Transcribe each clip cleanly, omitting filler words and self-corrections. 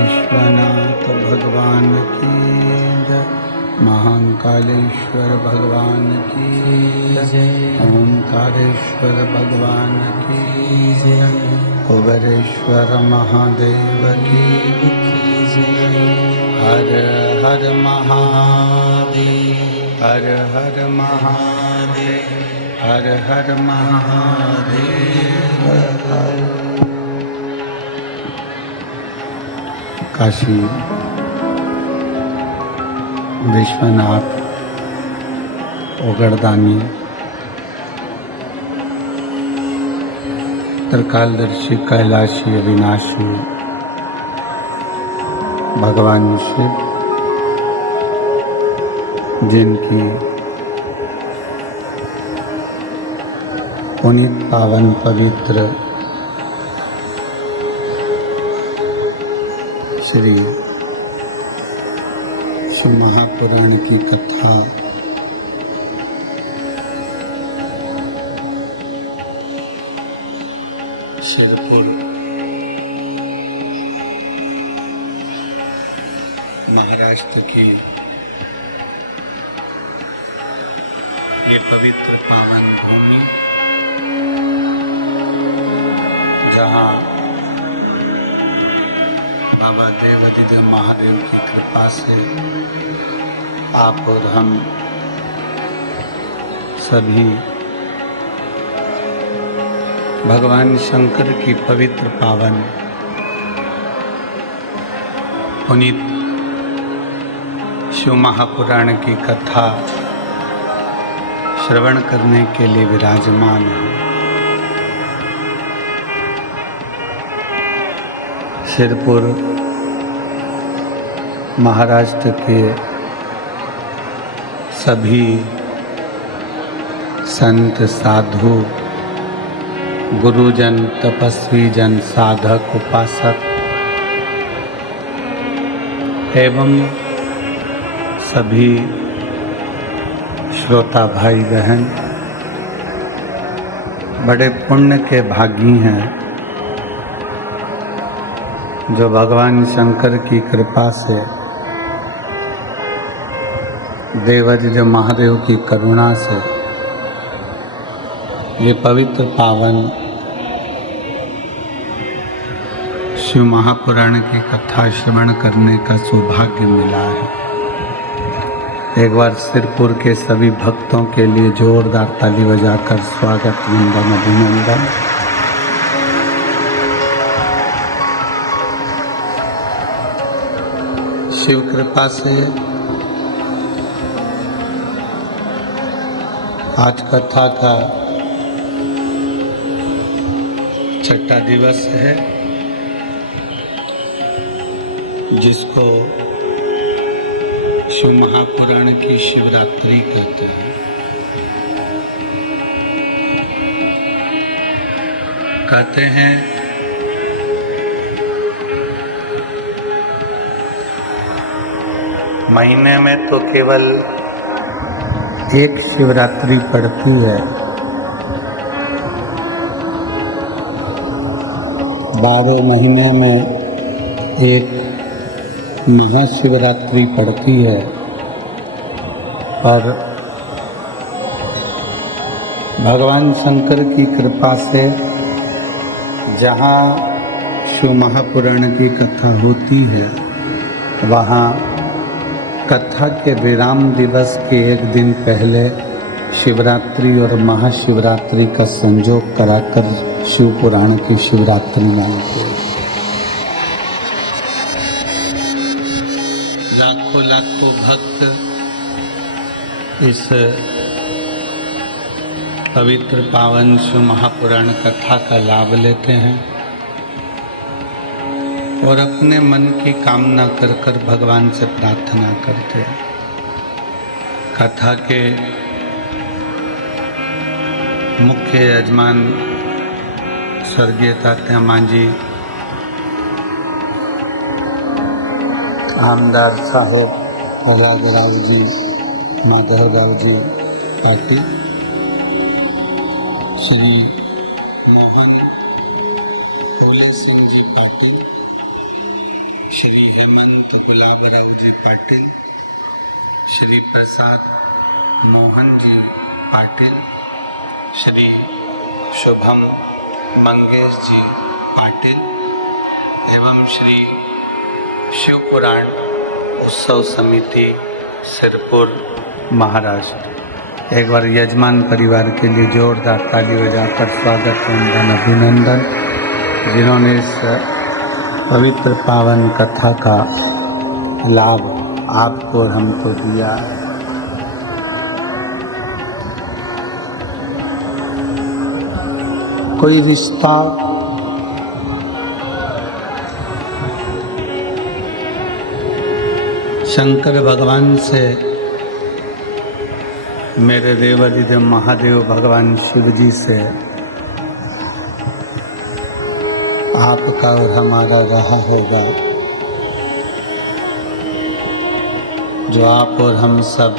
विश्वनाथ भगवान की जय, महाकालेश्वर भगवान की जय, ओंकारेश्वर भगवान की जय, कुबेरेश्वर महादेव की जय। हर हर महादेव, हर हर महादेव, हर हर महादेव। काशी विश्वनाथ ओगड़दानी त्रिकालदर्शी कैलाशी अविनाशी भगवान शिव, जिनकी पुनीत पावन पवित्र श्री शिव महापुराण की कथा सिरपुर महाराष्ट्र की ये पवित्र पावन भूमि, जहाँ बाबा देवाधिदेव महादेव की कृपा से आप और हम सभी भगवान शंकर की पवित्र पावन पुनीत शिव महापुराण की कथा श्रवण करने के लिए विराजमान हैं। सिरपुर महाराष्ट्र के सभी संत साधु गुरुजन तपस्वी जन साधक उपासक एवं सभी श्रोता भाई बहन बड़े पुण्य के भागी हैं, जो भगवान शंकर की कृपा से देवाधिदेव महादेव की करुणा से ये पवित्र पावन शिव महापुराण की कथा श्रवण करने का सौभाग्य मिला है। एक बार सिरपुर के सभी भक्तों के लिए जोरदार ताली बजाकर स्वागत वंदन अभिनंदन। शिव कृपा से आज कथा का छठा दिवस है, जिसको शिव महापुराण की शिवरात्रि कहते हैं। कहते हैं महीने में तो केवल एक शिवरात्रि पड़ती है, 12 महीने में एक महाशिवरात्रि पड़ती है। पर भगवान शंकर की कृपा से जहाँ शिव महापुराण की कथा होती है, वहाँ कथा के विराम दिवस के एक दिन पहले शिवरात्रि और महाशिवरात्रि का संयोग कराकर शिव पुराण की शिवरात्रि मानते हैं। लाखों लाखों भक्त इस पवित्र पावन शिव महापुराण कथा का लाभ लेते हैं और अपने मन की कामना कर कर भगवान से प्रार्थना करते हैं। कथा के मुख्य यजमान स्वर्गीय तात्या मांझी आमदार साहब राजाराव जी, माधवराव जी पाटिल, श्री मोहन फूले सिंह जी पाटिल, श्री हेमंत गुलाबराव जी पाटिल, श्री प्रसाद मोहन जी पाटिल, श्री शुभम मंगेश जी पाटिल एवं श्री शिव पुराण उत्सव समिति सिरपुर महाराष्ट्र। एक बार यजमान परिवार के लिए जोरदार ताली बजाकर स्वागत वंदन अभिनंदन, जिन्होंने इस पवित्र पावन कथा का लाभ आपको और हमको दिया। कोई रिश्ता शंकर भगवान से मेरे देवादिदेव महादेव भगवान शिव जी से आपका और हमारा रहा होगा, जो आप और हम सब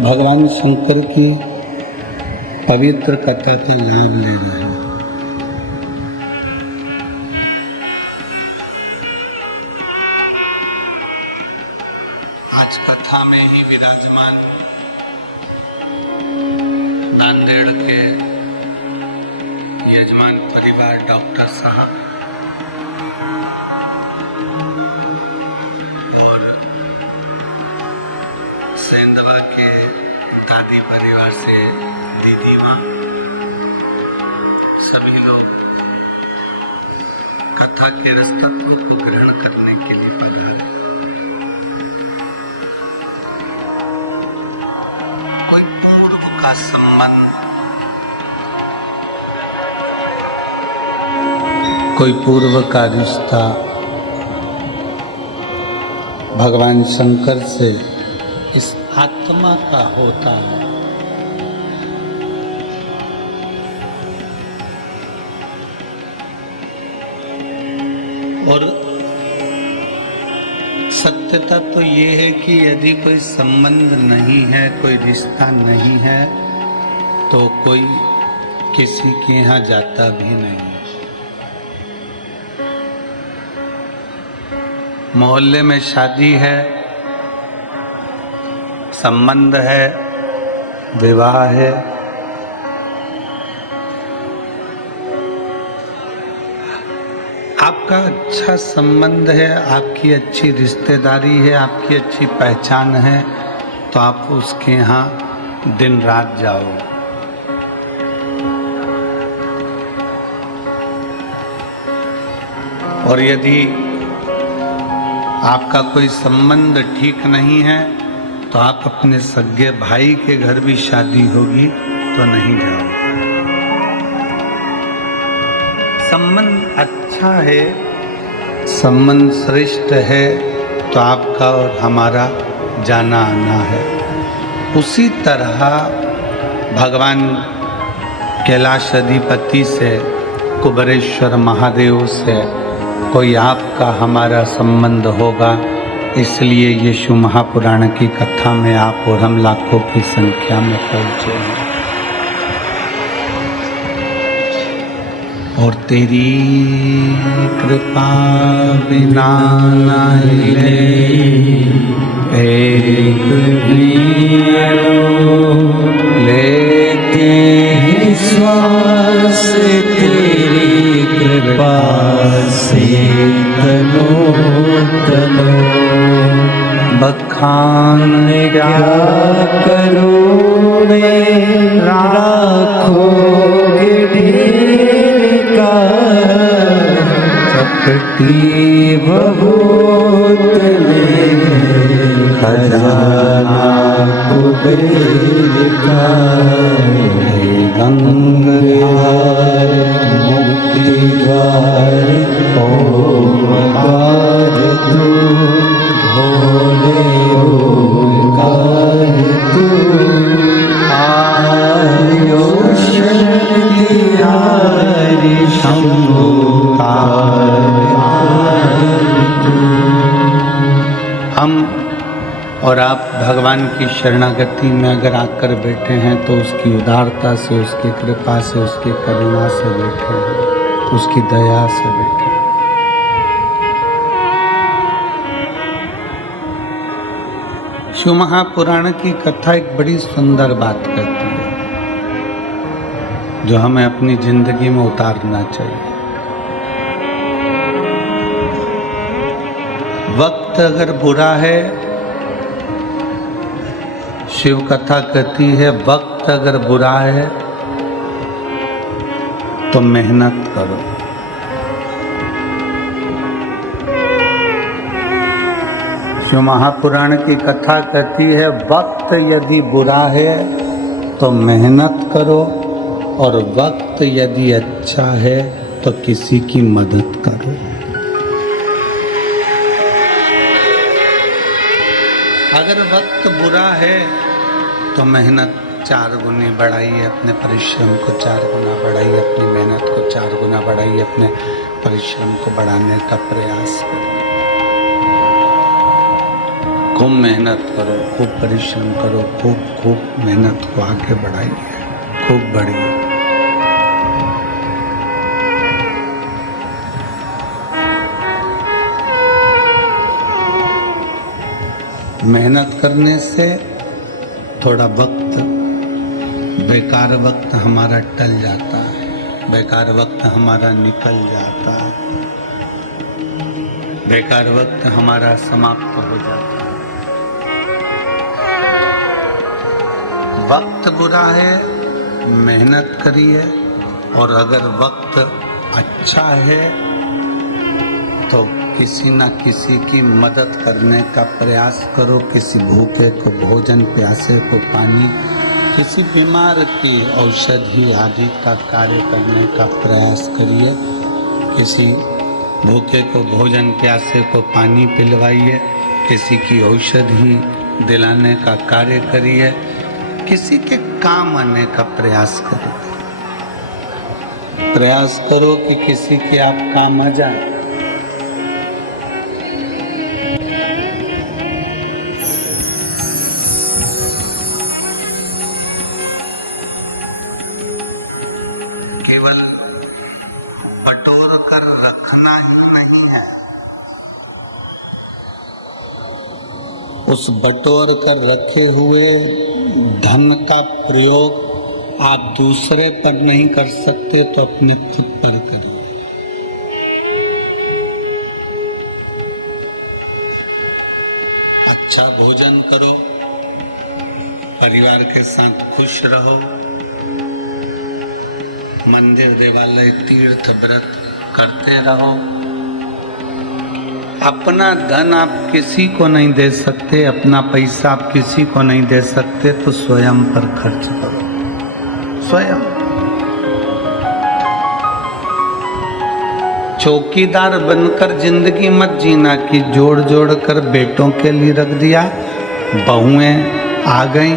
भगवान शंकर की पवित्र कथा का लाभ ले रहे हैं। आज कथा में ही विराजमान नांदेड़ के यजमान परिवार डॉक्टर साहब और सेंधवा के दादी परिवार से दीदी माँ, सभी लोग कथा के रसतत्व को ग्रहण करने के लिए पधारे। कोई पूर्व का संबंध, कोई पूर्व का रिश्ता भगवान शंकर से इस आत्मा का होता है। और सत्यता तो ये है कि यदि कोई संबंध नहीं है, कोई रिश्ता नहीं है, तो कोई किसी के यहाँ जाता भी नहीं। मोहल्ले में शादी है, संबंध है, विवाह है, आपका अच्छा संबंध है, आपकी अच्छी रिश्तेदारी है, आपकी अच्छी पहचान है, तो आप उसके यहाँ दिन रात जाओ। और यदि आपका कोई संबंध ठीक नहीं है तो आप अपने सगे भाई के घर भी शादी होगी तो नहीं जाओ। संबंध अच्छा है, संबंध श्रेष्ठ है तो आपका और हमारा जाना आना है। उसी तरह भगवान कैलाश अधिपति से, कुबेरेश्वर महादेव से कोई आपका हमारा संबंध होगा, इसलिए यीशु महापुराण की कथा में आप और हम लाखों की संख्या में पहुंचे हैं। और तेरी कृपा बिना नहीं एक भी लेके श्वास तेरी कृपा से तनो तनो बखान क्या करो मैं राखोगे ढेर का चपटी बहुत खजाना कुबेर का गंगाधार मुक्तिधार ओंकार तू भोले ओंकार तू आर्यो शक्ति आर्य शंभु हम और आप भगवान की शरणागति में अगर आकर बैठे हैं तो उसकी उदारता से, उसकी कृपा से, उसकी करुणा से बैठे हैं, उसकी दया से बैठे हैं। शिव महापुराण की कथा एक बड़ी सुंदर बात कहती है जो हमें अपनी जिंदगी में उतारना चाहिए। वक्त अगर बुरा है, शिव कथा कहती है वक्त अगर बुरा है तो मेहनत करो। शिव महापुराण की कथा कहती है वक्त यदि बुरा है तो मेहनत करो, और वक्त यदि अच्छा है तो किसी की मदद करो। अगर वक्त बुरा है तो मेहनत 4 गुनी बढ़ाइए, अपने परिश्रम को 4 गुना बढ़ाइए, अपनी मेहनत को 4 गुना बढ़ाइए, अपने परिश्रम को बढ़ाने का प्रयास करिए। खूब मेहनत करो, खूब परिश्रम करो, खूब मेहनत को आगे बढ़ाइए, खूब बढ़िए। मेहनत करने से थोड़ा वक्त, बेकार वक्त हमारा टल जाता है, बेकार वक्त हमारा निकल जाता है, बेकार वक्त हमारा समाप्त हो जाता है। वक्त बुरा है, मेहनत करिए, और अगर वक्त अच्छा है तो किसी न किसी की मदद करने का प्रयास करो। किसी भूखे को भोजन, प्यासे को पानी, किसी बीमार की औषधि आदि का कार्य करने का प्रयास करिए। किसी भूखे को भोजन, प्यासे को पानी पिलवाइए, किसी की औषधि दिलाने का कार्य करिए, किसी के काम आने का प्रयास करो। प्रयास करो कि किसी के आप काम आ जाए। केवल बटोर कर रखना ही नहीं है, उस बटोर कर रखे हुए धन का प्रयोग आप दूसरे पर नहीं कर सकते तो अपने खुद पर करो। अच्छा भोजन करो, परिवार के साथ खुश रहो, मंदिर देवालय तीर्थ व्रत करते रहो। अपना धन आप किसी को नहीं दे सकते, अपना पैसा आप किसी को नहीं दे सकते, तो स्वयं पर खर्च करो, स्वयं। चौकीदार बनकर जिंदगी मत जीना कि जोड़ जोड़ कर बेटों के लिए रख दिया, बहुएं आ गई,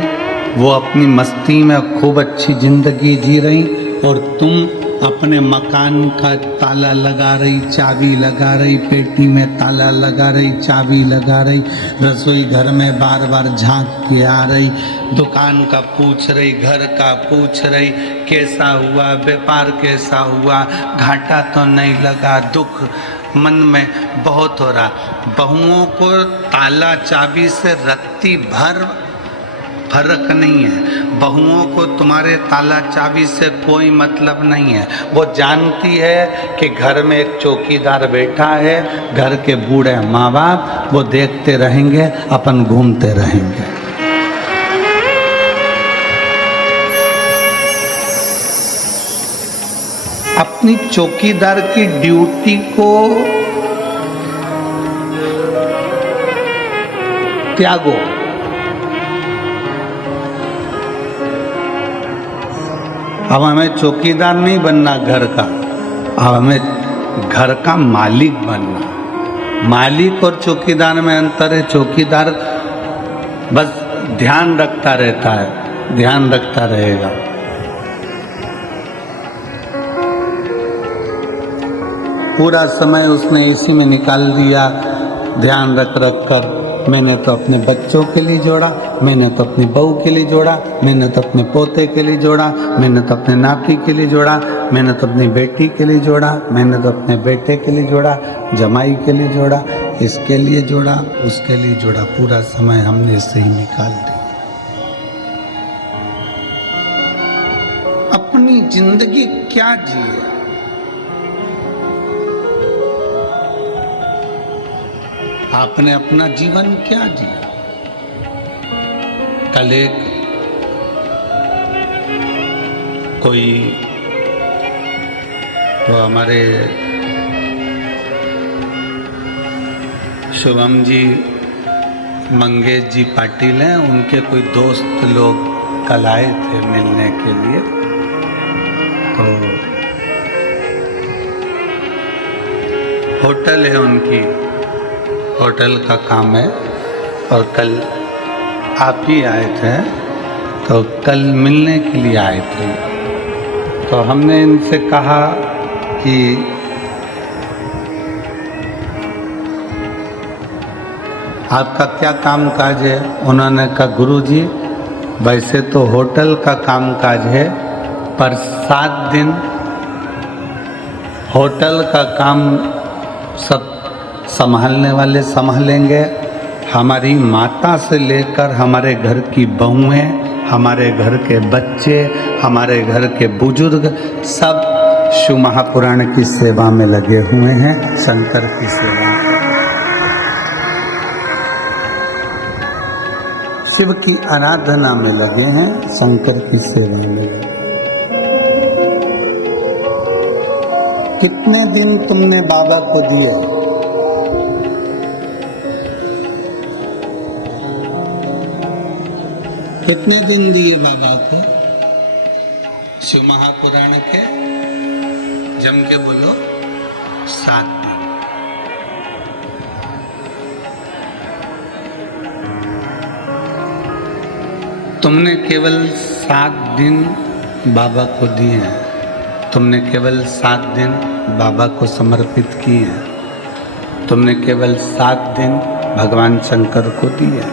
वो अपनी मस्ती में खूब अच्छी जिंदगी जी रही और तुम अपने मकान का ताला लगा रही, चाबी लगा रही, पेटी में ताला लगा रही, चाबी लगा रही, रसोई घर में बार बार झांक के आ रही, दुकान का पूछ रही, घर का पूछ रही, कैसा हुआ, व्यापार कैसा हुआ, घाटा तो नहीं लगा, दुख मन में बहुत हो रहा। बहुओं को ताला चाबी से रत्ती भर फर्क नहीं है, बहुओं को तुम्हारे ताला चाबी से कोई मतलब नहीं है। वो जानती है कि घर में एक चौकीदार बैठा है, घर के बूढ़े माँ बाप वो देखते रहेंगे, अपन घूमते रहेंगे। अपनी चौकीदार की ड्यूटी को त्यागो। अब हमें चौकीदार नहीं बनना घर का, अब हमें घर का मालिक बनना। मालिक और चौकीदार में अंतर है। चौकीदार बस ध्यान रखता रहता है, ध्यान रखता रहेगा। पूरा समय उसने इसी में निकाल दिया, ध्यान रख रख कर। मैंने तो अपने बच्चों के लिए जोड़ा, मैंने तो अपनी बहू के लिए जोड़ा, मैंने तो अपने पोते के लिए जोड़ा, मैंने तो अपने नाती के लिए जोड़ा, मैंने तो अपनी बेटी के लिए जोड़ा, मैंने तो अपने बेटे के लिए जोड़ा, जमाई के लिए जोड़ा, इसके लिए जोड़ा, उसके लिए जोड़ा। पूरा समय हमने इससे ही निकाल दिया। अपनी जिंदगी क्या जिए, आपने अपना जीवन क्या जिया। कल एक कोई तो हमारे शुभम जी मंगेश जी पाटिल हैं, उनके कोई दोस्त लोग कल आए थे मिलने के लिए। तो होटल है उनकी, होटल का काम है, और कल आप ही आए थे, तो कल मिलने के लिए आए थे। तो हमने इनसे कहा कि आपका क्या काम काज है। उन्होंने कहा गुरुजी वैसे तो होटल का काम काज है, पर 7 दिन होटल का काम सब संभालने वाले संभालेंगे। हमारी माता से लेकर हमारे घर की बहुएं, हमारे घर के बच्चे, हमारे घर के बुजुर्ग सब शिव महापुराण की सेवा में लगे हुए हैं, शंकर की सेवा में। शिव की आराधना में लगे हैं, शंकर की सेवा में लगे। कितने दिन तुमने बाबा को दिए? कितने दिन दिए बाबा को शिव महापुराण के? जम के बोलो 7 दिन। तुमने केवल 7 दिन बाबा को दिए हैं, तुमने केवल 7 दिन बाबा को समर्पित किए हैं, तुमने केवल 7 दिन भगवान शंकर को दिए,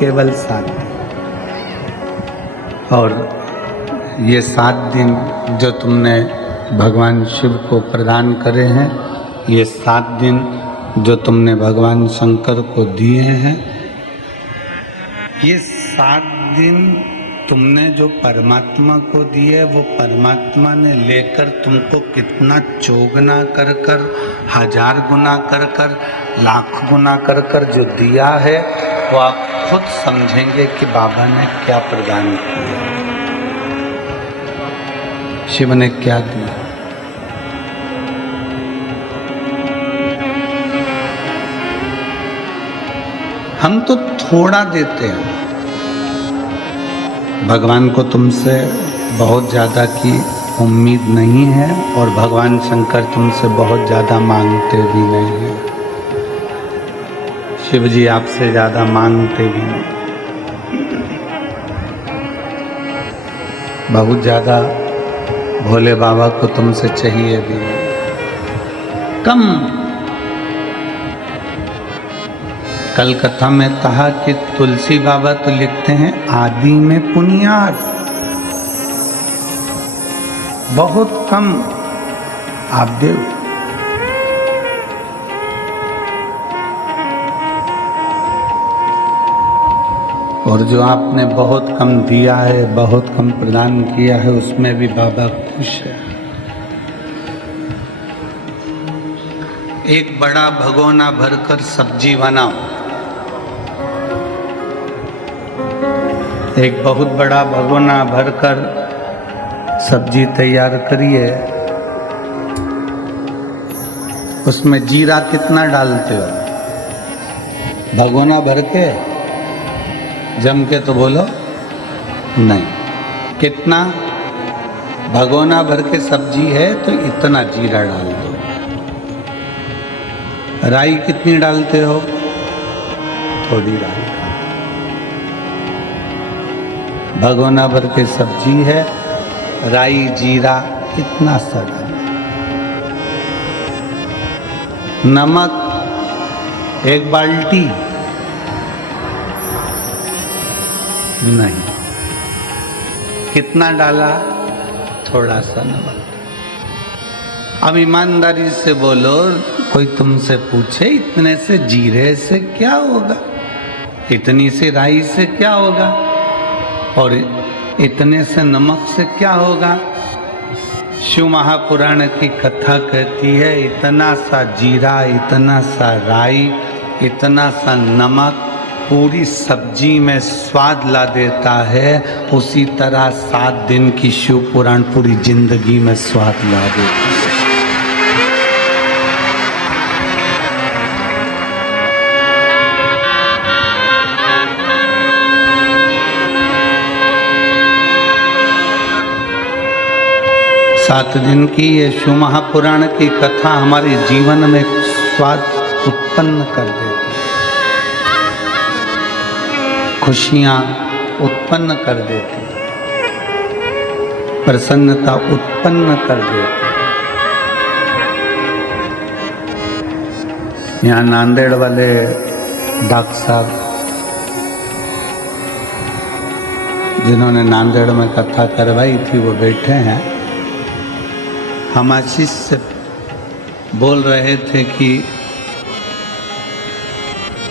केवल 7 दिन। और ये 7 दिन जो तुमने भगवान शिव को प्रदान करे हैं, ये 7 दिन जो तुमने भगवान शंकर को दिए हैं, ये 7 दिन तुमने जो परमात्मा को दिए वो परमात्मा ने लेकर तुमको कितना चौगुना कर कर, 1000 गुना कर कर, लाख गुना कर कर जो दिया है वो आप खुद समझेंगे कि बाबा ने क्या प्रदान किया, शिव ने क्या दिया। हम तो थोड़ा देते हैं, भगवान को तुमसे बहुत ज़्यादा की उम्मीद नहीं है और भगवान शंकर तुमसे बहुत ज़्यादा मांगते भी नहीं हैं। शिव जी आपसे ज़्यादा मांगते भी नहीं, बहुत ज़्यादा भोले बाबा को तुमसे चाहिए भी नहीं, कम। कल कथा में कहा कि तुलसी बाबा तो लिखते हैं आदि में पुनियार, बहुत कम आप देव। और जो आपने बहुत कम दिया है, बहुत कम प्रदान किया है, उसमें भी बाबा खुश है। एक बड़ा भगोना भरकर सब्जी बनाओ, एक बहुत बड़ा भगोना भरकर सब्जी तैयार करिए, उसमें जीरा कितना डालते हो? भगोना भर के जम के तो बोलो नहीं, कितना? भगोना भर के सब्जी है तो इतना जीरा डाल दो। राई कितनी डालते हो? थोड़ी राई। भगोना भर के सब्जी है, राई जीरा कितना सा डाल। नमक 1 बाल्टी नहीं, कितना डाला? थोड़ा सा नमक। अब ईमानदारी से बोलो, कोई तुमसे पूछे इतने से जीरे से क्या होगा, इतनी से राई से क्या होगा, और इतने से नमक से क्या होगा? शिव महापुराण की कथा कहती है इतना सा जीरा, इतना सा राई, इतना सा नमक पूरी सब्जी में स्वाद ला देता है। उसी तरह 7 दिन की शिव पुराण पूरी जिंदगी में स्वाद ला देता है। सात दिन की ये शिव महापुराण की कथा हमारे जीवन में स्वाद उत्पन्न कर देती है, खुशियाँ उत्पन्न कर देती है, प्रसन्नता उत्पन्न कर देती है। यहाँ नांदेड़ वाले डॉक्टर साहब जिन्होंने नांदेड़ में कथा करवाई थी वो बैठे हैं। हम आशीष से बोल रहे थे कि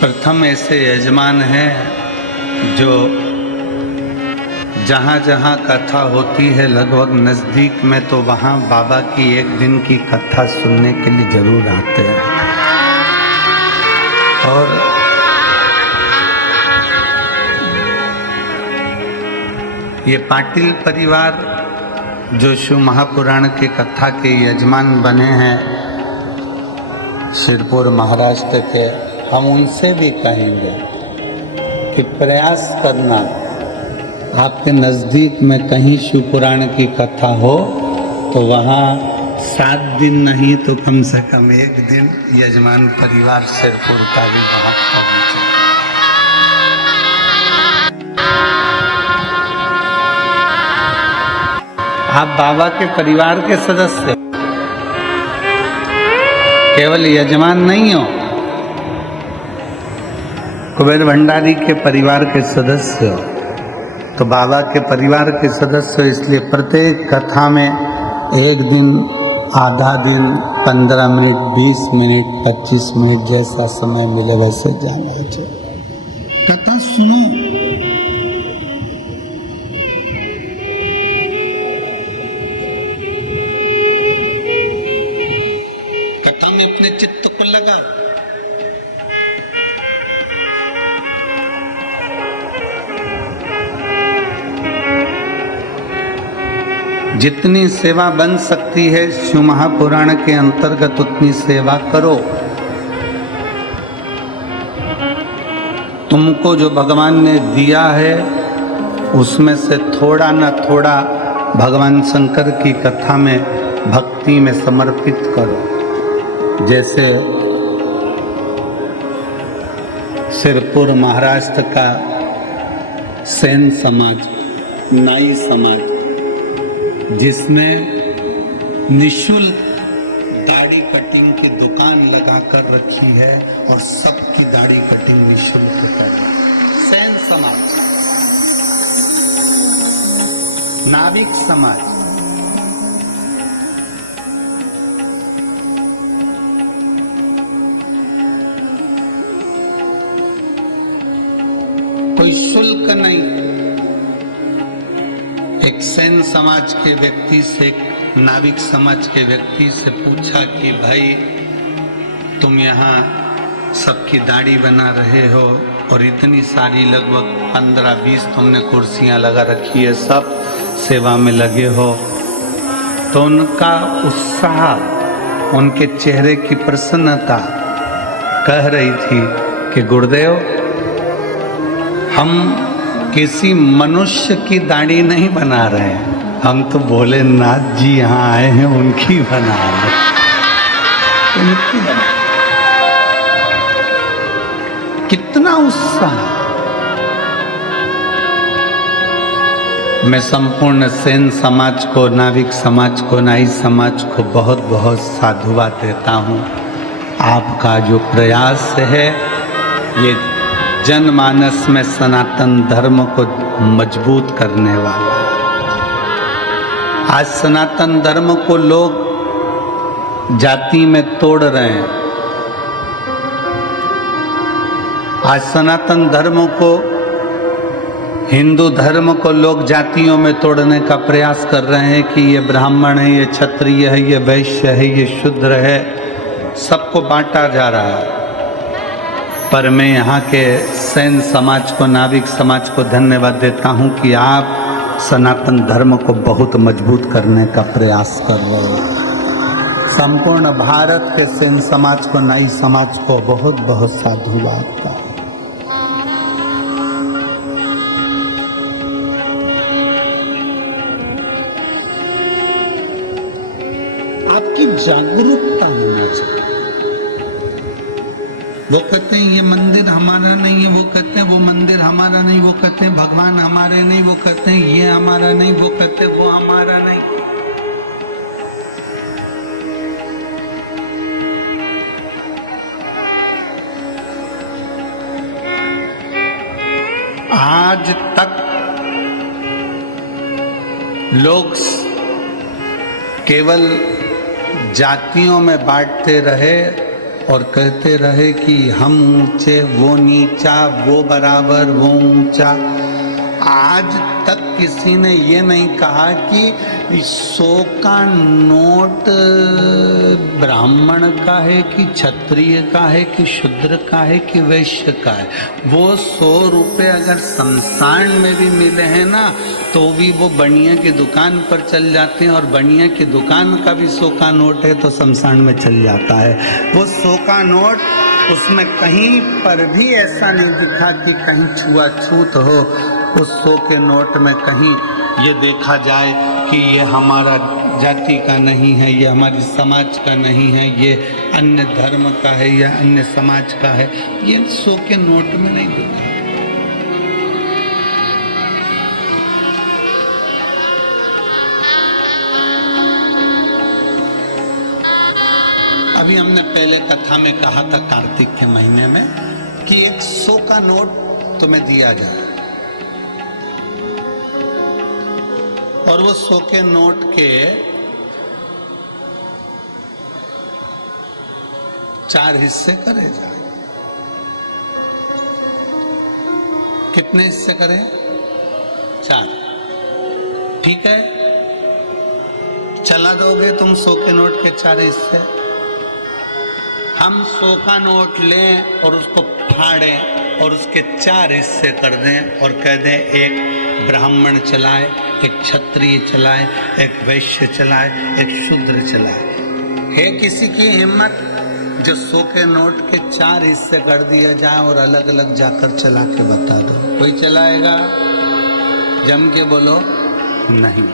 प्रथम ऐसे यजमान हैं जो जहाँ जहाँ कथा होती है लगभग नज़दीक में, तो वहाँ बाबा की 1 दिन की कथा सुनने के लिए जरूर आते हैं। और ये पाटिल परिवार जो शिव महापुराण के कथा के यजमान बने हैं शिरपुर महाराष्ट्र के, हम उनसे भी कहेंगे कि प्रयास करना, आपके नज़दीक में कहीं शिव पुराण की कथा हो तो वहाँ 7 दिन नहीं तो कम से कम 1 दिन यजमान परिवार शिरपुर का भी वहाँ पहुँचे। आप बाबा के परिवार के सदस्य, केवल यजमान नहीं हो, कुबेर भंडारी के परिवार के सदस्य हो, तो बाबा के परिवार के सदस्य हो। इसलिए प्रत्येक कथा में 1 दिन, आधा दिन, 15 मिनट, 20 मिनट, 25 मिनट जैसा समय मिले वैसे जाना चाहिए। कथा सुनो, में अपने चित्त को लगा। जितनी सेवा बन सकती है शिव महापुराण के अंतर्गत उतनी सेवा करो। तुमको जो भगवान ने दिया है उसमें से थोड़ा न थोड़ा भगवान शंकर की कथा में भक्ति में समर्पित करो। जैसे सिरपुर महाराष्ट्र का सेन समाज, नाई समाज, जिसने निःशुल्क दाढ़ी कटिंग की दुकान लगा कर रखी है और सबकी दाढ़ी कटिंग निःशुल्क कर, सेन समाज, नाविक समाज, कोई शुल्क नहीं। एक सेन समाज के व्यक्ति से, एक नाविक समाज के व्यक्ति से पूछा कि भाई तुम यहाँ सबकी दाढ़ी बना रहे हो और इतनी सारी लगभग 15-20 तुमने कुर्सियाँ लगा रखी है, सब सेवा में लगे हो, तो उनका उत्साह, उनके चेहरे की प्रसन्नता कह रही थी कि गुरुदेव, हम किसी मनुष्य की दाढ़ी नहीं बना रहे हैं, हम तो भोलेनाथ जी यहाँ आए हैं उनकी बना रहे हैं। उनकी बना, कितना उत्साह। मैं संपूर्ण सेन समाज को, नाविक समाज को, नाई समाज को बहुत बहुत साधुवाद देता हूँ। आपका जो प्रयास है ये जनमानस में सनातन धर्म को मजबूत करने वाला है। आज सनातन धर्म को लोग जाति में तोड़ रहे हैं। आज सनातन धर्म को, हिंदू धर्म को लोग जातियों में तोड़ने का प्रयास कर रहे हैं कि ये ब्राह्मण है, ये क्षत्रिय है, ये वैश्य है, ये शूद्र है, सबको बांटा जा रहा है। पर मैं यहाँ के सेन समाज को, नाविक समाज को धन्यवाद देता हूँ कि आप सनातन धर्म को बहुत मजबूत करने का प्रयास कर रहे हो। संपूर्ण भारत के सेन समाज को, नाई समाज को बहुत बहुत साधुवाद का। आपकी जागरूकता होनी चाहिए। वो कहते हैं ये मंदिर हमारा नहीं है, वो कहते हैं वो मंदिर हमारा नहीं, वो कहते हैं भगवान हमारे नहीं, वो कहते हैं ये हमारा नहीं, वो कहते हैं वो हमारा नहीं। आज तक लोग केवल जातियों में बांटते रहे और कहते रहे कि हम ऊंचे, वो नीचा, वो बराबर, वो ऊंचा। आज तक किसी ने ये नहीं कहा कि 100 का नोट ब्राह्मण का है कि क्षत्रिय का है कि शूद्र का है कि वैश्य का है। वो 100 रुपये अगर शमशान में भी मिले हैं ना, तो भी वो बनिया की दुकान पर चल जाते हैं, और बनिया की दुकान का भी 100 का नोट है तो शमशान में चल जाता है। वो 100 का नोट, उसमें कहीं पर भी ऐसा नहीं दिखा कि कहीं छुआछूत हो। उस 100 के नोट में कहीं ये देखा जाए कि ये हमारा जाति का नहीं है, ये हमारे समाज का नहीं है, ये अन्य धर्म का है या अन्य समाज का है, ये 100 के नोट में नहीं दिखा। अभी हमने पहले कथा में कहा था कार्तिक के महीने में कि 100 का नोट तुम्हें दिया जाए, और वो 100 के नोट के 4 हिस्से करे जाए। कितने हिस्से करें? 4। ठीक है, चला दोगे तुम 100 के नोट के 4 हिस्से? हम 100 का नोट लें और उसको फाड़ें और उसके 4 हिस्से कर दें और कह दें एक ब्राह्मण चलाए, एक क्षत्रिय चलाए, एक वैश्य चलाए, एक शूद्र चलाए। है किसी की हिम्मत जो 100 के नोट के 4 हिस्से कर दिया जाए और अलग अलग जाकर चला के बता दो? कोई चलाएगा? जम के बोलो नहीं।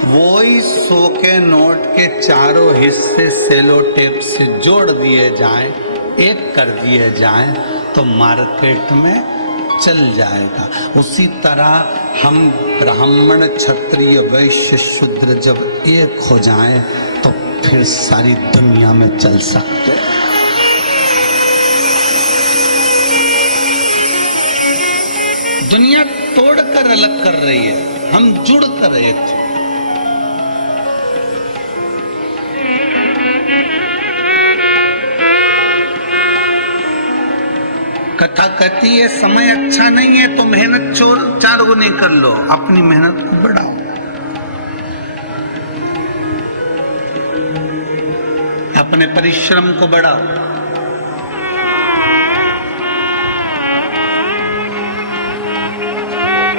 वही 100 के नोट के चारों हिस्से सेलो टेप से जोड़ दिए जाएं, एक कर दिए जाएं तो मार्केट में चल जाएगा। उसी तरह हम ब्राह्मण क्षत्रिय वैश्य शूद्र जब एक हो जाएं तो फिर सारी दुनिया में चल सकते हैं। दुनिया तोड़कर अलग कर रही है, हम जुड़ कर एक थे। कथा कहती है समय अच्छा नहीं है तो मेहनत 4 गुनी कर लो, अपनी मेहनत को बढ़ाओ। अपने परिश्रम को बढ़ाओ।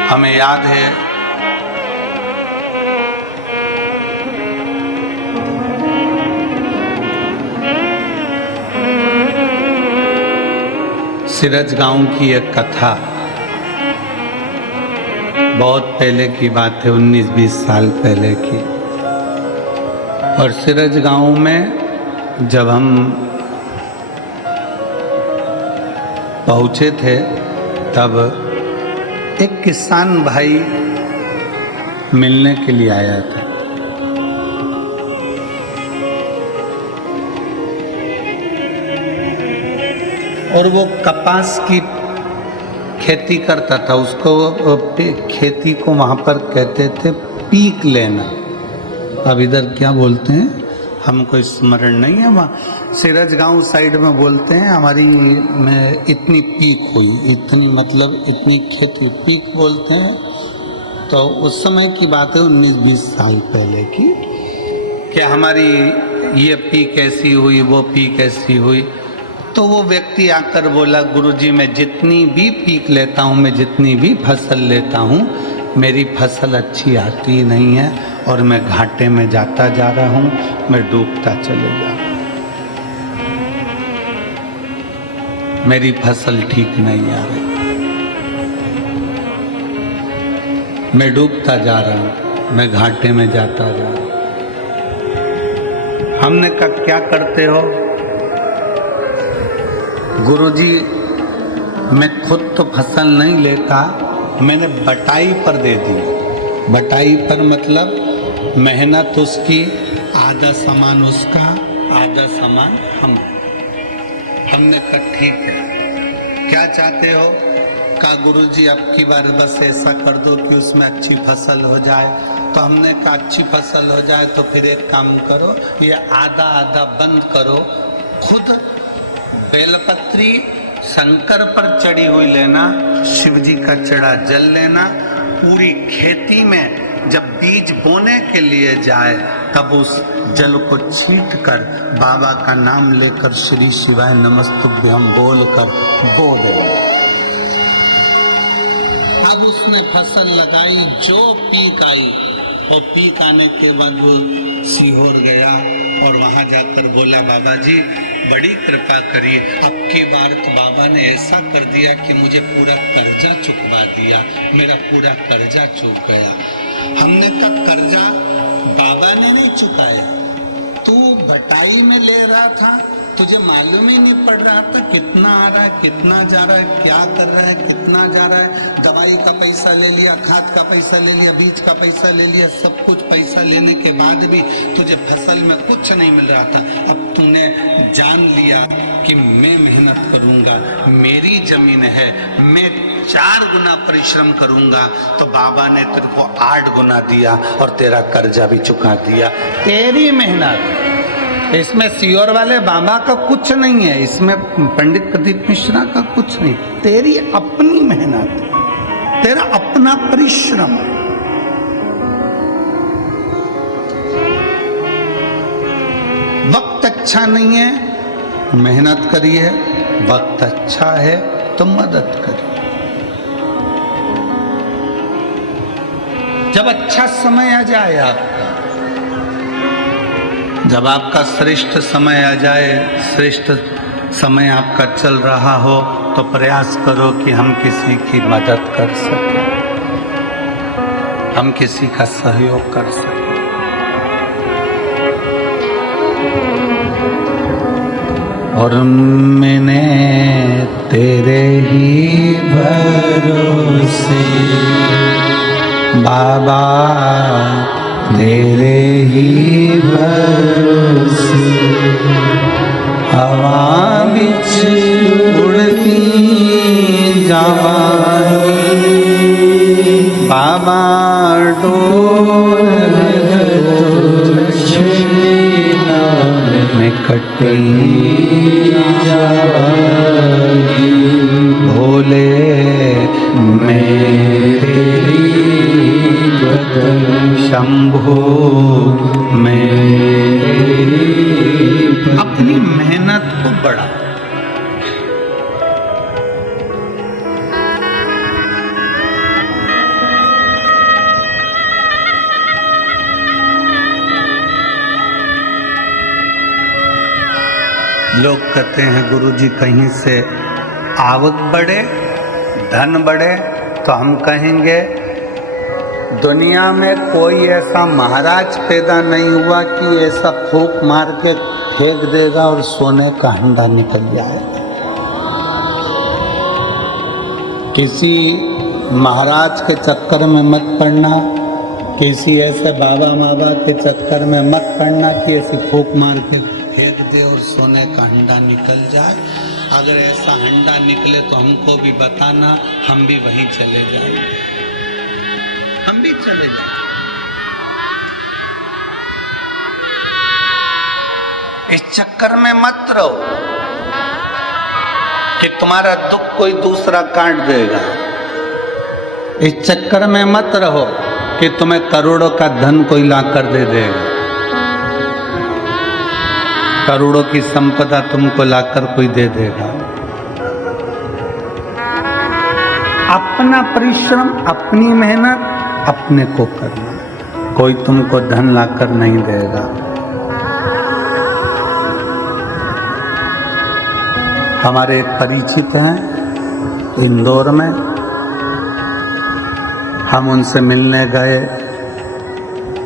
हमें याद है सिरज गांव की एक कथा, बहुत पहले की बात है, 19-20 साल पहले की। और सिरज गांव में जब हम पहुंचे थे तब एक किसान भाई मिलने के लिए आया था। और वो कपास की खेती करता था। उसको खेती को वहाँ पर कहते थे पीक लेना। अब इधर क्या बोलते हैं हमको स्मरण नहीं है, वहाँ सिरज गांव साइड में बोलते हैं हमारी में इतनी पीक हुई, इतनी मतलब इतनी खेती पीक बोलते हैं। तो उस समय की बात है 19-20 साल पहले की, कि हमारी ये पीक ऐसी हुई, वो पीक ऐसी हुई। तो वो व्यक्ति आकर बोला, गुरुजी मैं जितनी भी पीक लेता हूँ, मैं जितनी भी फसल लेता हूँ, मेरी फसल अच्छी आती नहीं है और मैं घाटे में जाता जा रहा हूँ, मैं डूबता चले जा रहा हूँ, मेरी फसल ठीक नहीं आ रही, मैं डूबता जा रहा हूँ, मैं घाटे में जाता जा रहा हूँ। हमने कहा क्या करते हो? गुरुजी मैं खुद तो फसल नहीं लेता, मैंने बटाई पर दे दी। बटाई पर मतलब मेहनत उसकी, आधा सामान उसका, आधा सामान हम। हमने कहा ठीक है, क्या चाहते हो? कहा गुरुजी अब की बार बस ऐसा कर दो कि उसमें अच्छी फसल हो जाए। तो हमने कहा अच्छी फसल हो जाए तो फिर एक काम करो, ये आधा आधा बंद करो, खुद बेलपत्री शंकर पर चढ़ी हुई लेना, शिव जी का चढ़ा जल लेना। पूरी खेती में जब बीज बोने के लिए जाए तब उस जल को छींट कर बाबा का नाम लेकर श्री शिवाय नमस्तुभ्यम बोलकर बो दो। अब उसने फसल लगाई, जो पीक आई, और पीक आने के बाद वो सीहोर गया और वहां जाकर बोला, बाबा जी बड़ी कृपा करिए, अब की बार तो बाबा ने ऐसा कर दिया कि मुझे पूरा कर्जा चुकवा दिया, मेरा पूरा कर्जा चूक गया। हमने कहा कर्जा बाबा ने नहीं चुकाया, तू बटाई में ले रहा था, तुझे मालूम ही नहीं पड़ रहा था कितना आ रहा है, कितना जा रहा है, क्या कर रहा है, कितना जा रहा है। दवाई का पैसा ले लिया, खाद का पैसा ले लिया, बीज का पैसा ले लिया, सब कुछ पैसा लेने के बाद भी तुझे फसल में कुछ नहीं मिल रहा था। अब तूने जान लिया कि मैं मेहनत करूंगा, मेरी जमीन है, मैं 4 गुना परिश्रम करूंगा, तो बाबा ने तेरे को 8 गुना दिया और तेरा कर्जा भी चुका दिया। तेरी मेहनत, इसमें सीहोर वाले बाबा का कुछ नहीं है, इसमें पंडित प्रदीप मिश्रा का कुछ नहीं, तेरी अपनी मेहनत, तेरा अपना परिश्रम। वक्त अच्छा नहीं है मेहनत करिए, वक्त अच्छा है तो मदद करिए। जब अच्छा समय आ जाए आपका, जब आपका श्रेष्ठ समय आ जाए, श्रेष्ठ समय आपका चल रहा हो, तो प्रयास करो कि हम किसी की मदद कर सकें, हम किसी का सहयोग कर सकें। और मैंने तेरे ही भरोसे बाबा, तेरे ही भरोसे हवा बिच उड़ती जावानी, बाबा डोर में कटी जावानी, भोले मेरे शंभो मेरी। अपनी मेहनत को बढ़ा, लोग कहते हैं गुरुजी कहीं से आवक बढ़े, धन बढ़े, तो हम कहेंगे दुनिया में कोई ऐसा महाराज पैदा नहीं हुआ कि ऐसा फूंक मार के फेंक देगा और सोने का हंडा निकल जाएगा। किसी महाराज के चक्कर में मत पड़ना, किसी ऐसे बाबा माबा के चक्कर में मत पड़ना कि ऐसे फूंक मार के फेंक दे और सोने का हंडा निकल जाए। अगर ऐसा हंडा निकले तो हमको भी बताना, हम भी वहीं चले जाएंगे, हम भी चले जाएंगे। इस चक्कर में मत रहो कि तुम्हारा दुख कोई दूसरा काट देगा। इस चक्कर में मत रहो कि तुम्हें करोड़ों का धन कोई लाकर दे देगा, करोड़ों की संपदा तुमको लाकर कोई दे देगा। अपना परिश्रम, अपनी मेहनत अपने को करना, कोई तुमको धन लाकर नहीं देगा। हमारे एक परिचित हैं इंदौर में, हम उनसे मिलने गए,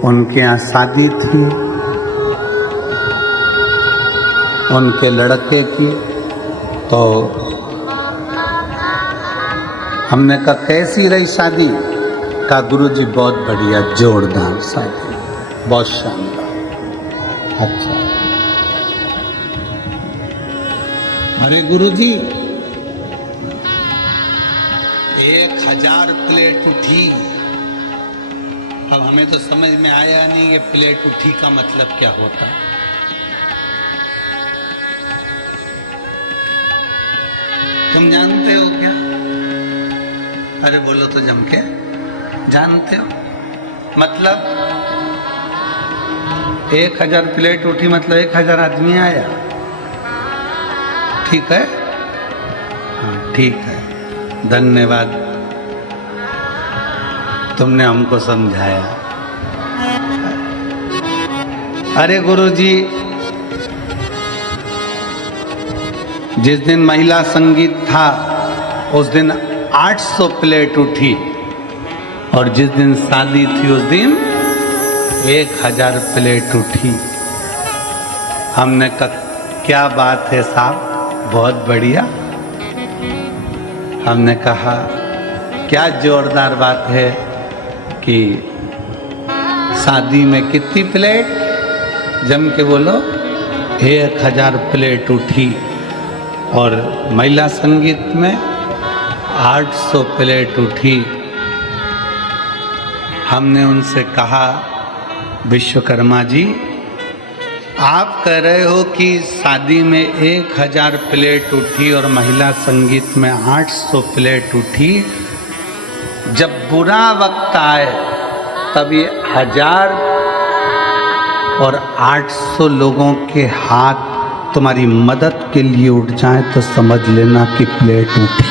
उनके यहाँ शादी थी उनके लड़के की। तो हमने कहा कैसी रही शादी? कहा गुरुजी बहुत बढ़िया, जोरदार शादी, बहुत शानदार। अच्छा, अरे गुरुजी 1000 प्लेट उठी। अब हमें तो समझ में आया नहीं ये प्लेट उठी का मतलब क्या होता है। तुम जानते हो क्या? अरे बोलो तो जम के, जानते हो? मतलब 1000 प्लेट उठी मतलब 1000 आदमी आया, ठीक है? हाँ ठीक है, धन्यवाद, तुमने हमको समझाया। अरे गुरुजी, जिस दिन महिला संगीत था उस दिन 800 प्लेट उठी, और जिस दिन शादी थी उस दिन 1000 प्लेट उठी। हमने कहा क्या बात है साहब, बहुत बढ़िया। हमने कहा क्या जोरदार बात है कि शादी में कितनी प्लेट? जम के बोलो 1000 प्लेट उठी, और महिला संगीत में 800 प्लेट उठी। हमने उनसे कहा विश्वकर्मा जी, आप कह रहे हो कि शादी में 1000 प्लेट उठी और महिला संगीत में 800 प्लेट उठी, जब बुरा वक्त आए तब ये 1000 और 800 लोगों के हाथ तुम्हारी मदद के लिए उठ जाए तो समझ लेना कि प्लेट उठी।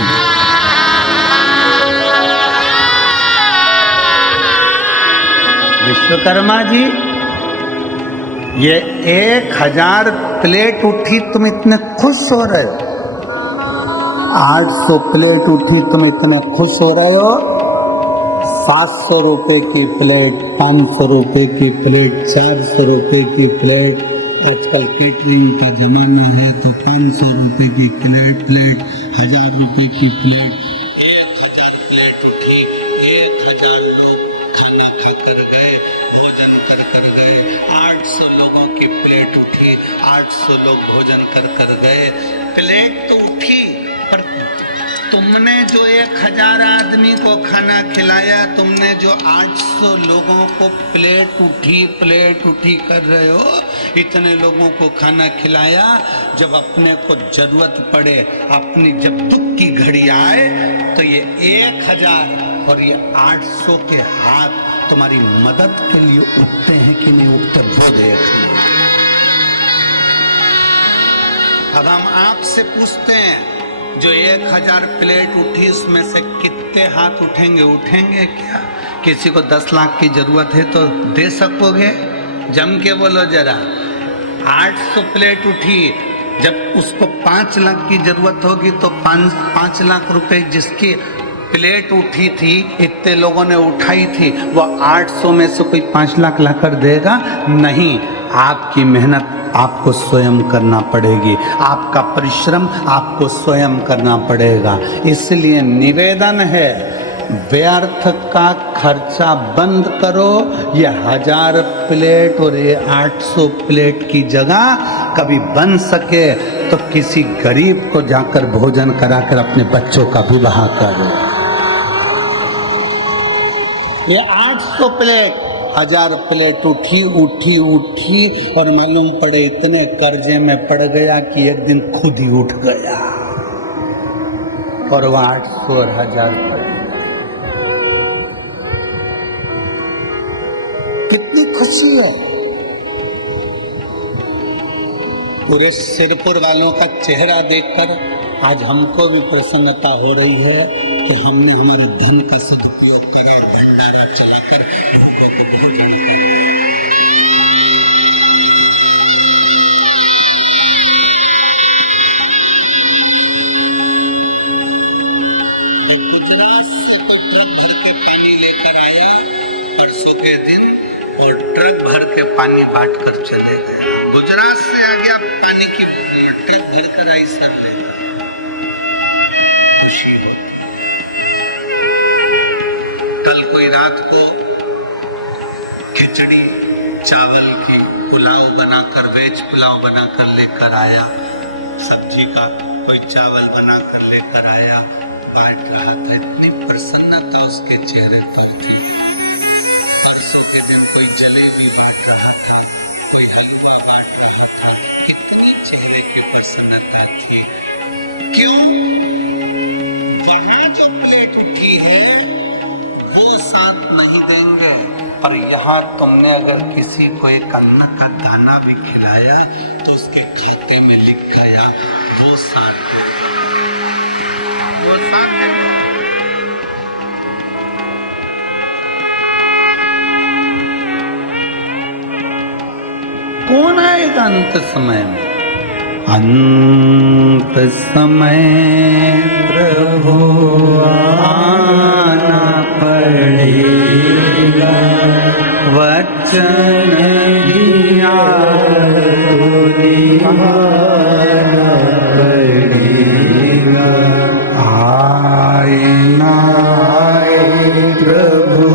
विश्वकर्मा जी, ये 1000 प्लेट उठी, तुम इतने खुश हो रहे हो। 800 प्लेट उठी, तुम इतने खुश हो रहे हो। 700 रुपए की प्लेट, 500 रुपए की प्लेट, 400 रुपए की प्लेट। आजकल केटरिंग का जमाना है तो 500 रुपए की प्लेट, 1000 रुपए की प्लेट। 1000 प्लेट उठी, 1000 लोग खाना खाकर गए, भोजन कर गए। 800 लोगों की प्लेट उठी, 800 लोग भोजन कर गए। प्लेट तो उठी, पर तुमने जो 1000 आदमी को खाना खिलाया, तुमने जो 800 लोगों को प्लेट उठी कर रहे हो, इतने लोगों को खाना खिलाया। जब अपने को जरूरत पड़े, अपनी जब दुख की घड़ी आए, तो ये 1000 और ये 800 के हाथ तुम्हारी मदद के लिए उठते हैं कि नहीं उठते, वो देखना। अब हम आपसे पूछते हैं, जो 1000 प्लेट उठी, उसमें से कितने हाथ उठेंगे क्या? किसी को 10 लाख की जरूरत है तो दे सकोगे? जम के बोलो जरा। 800 प्लेट उठी, जब उसको 5 लाख की जरूरत होगी तो 5 लाख रुपए जिसकी प्लेट उठी थी, इतने लोगों ने उठाई थी, वो 800 में से कोई 5 लाख लाकर देगा? नहीं। आपकी मेहनत आपको स्वयं करना पड़ेगी, आपका परिश्रम आपको स्वयं करना पड़ेगा। इसलिए निवेदन है, व्यर्थ का खर्चा बंद करो। ये 1000 प्लेट और ये 800 प्लेट की जगह कभी बन सके तो किसी गरीब को जाकर भोजन कराकर अपने बच्चों का विवाह करो। ये 800 प्लेट, 1000 प्लेट उठी और मालूम पड़े इतने कर्जे में पड़ गया कि एक दिन खुद ही उठ गया और वह 800 और 1000 पड़ गया। कितनी खुशी है। पूरे सिरपुर वालों का चेहरा देखकर आज हमको भी प्रसन्नता हो रही है कि हमने हमारे धन का सदुपयोग करा, भंडारा चलाकर लोगों को भोजन। गुजरात से कोई ट्रक भर के पानी लेकर आया परसों के दिन और ट्रक भर के पानी बांट कर चले गए। गुजरात से आ गया पानी की ट्रक भर कर आई सामने, खुशी हो। कल कोई रात को खिचड़ी चावल की पुलाव बनाकर, वेज पुलाव बनाकर लेकर आया, सब्जी का कोई चावल बनाकर लेकर आया, बांट रहा था। इतनी प्रसन्नता उसके चेहरे पर थी। परसों के दिन कोई जलेबी बांट रहा था, कोई हलवा बांट रहा था। कितनी चेहरे की प्रसन्नता थी। क्यों? वहां जो प्लेट उठी है वो साथ नहीं देंगे, और यहाँ तुमने अगर किसी को एक अन्न का दाना भी खिलाया तो उसके खाते में लिख गया, वो साथ वो साथ। कौन आएगा अंत समय में? अंत समय प्रभु आना पड़ेगा, वचन दिया तो निभाना पड़ेगा। आए ना आए प्रभु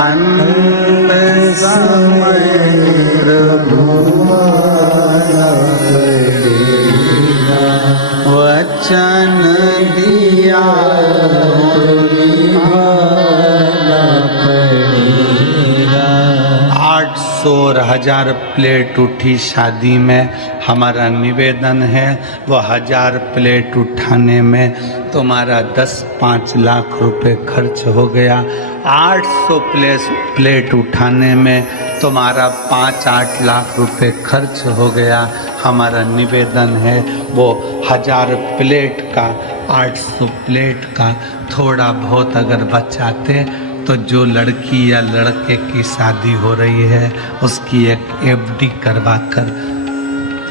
अंत समय प्रभु आना पड़ेगा, वचन दिया निभाना पड़ेगा। 800 और 1000 प्लेट उठी शादी में, हमारा निवेदन है वो 1000 प्लेट उठाने में तुम्हारा 10-5 लाख रुपए खर्च हो गया, 800 प्लेट उठाने में तुम्हारा 5-8 लाख रुपए खर्च हो गया। हमारा निवेदन है वो 1000 प्लेट का, 800 प्लेट का थोड़ा बहुत अगर बचाते तो जो लड़की या लड़के की शादी हो रही है उसकी एक एफडी करवा कर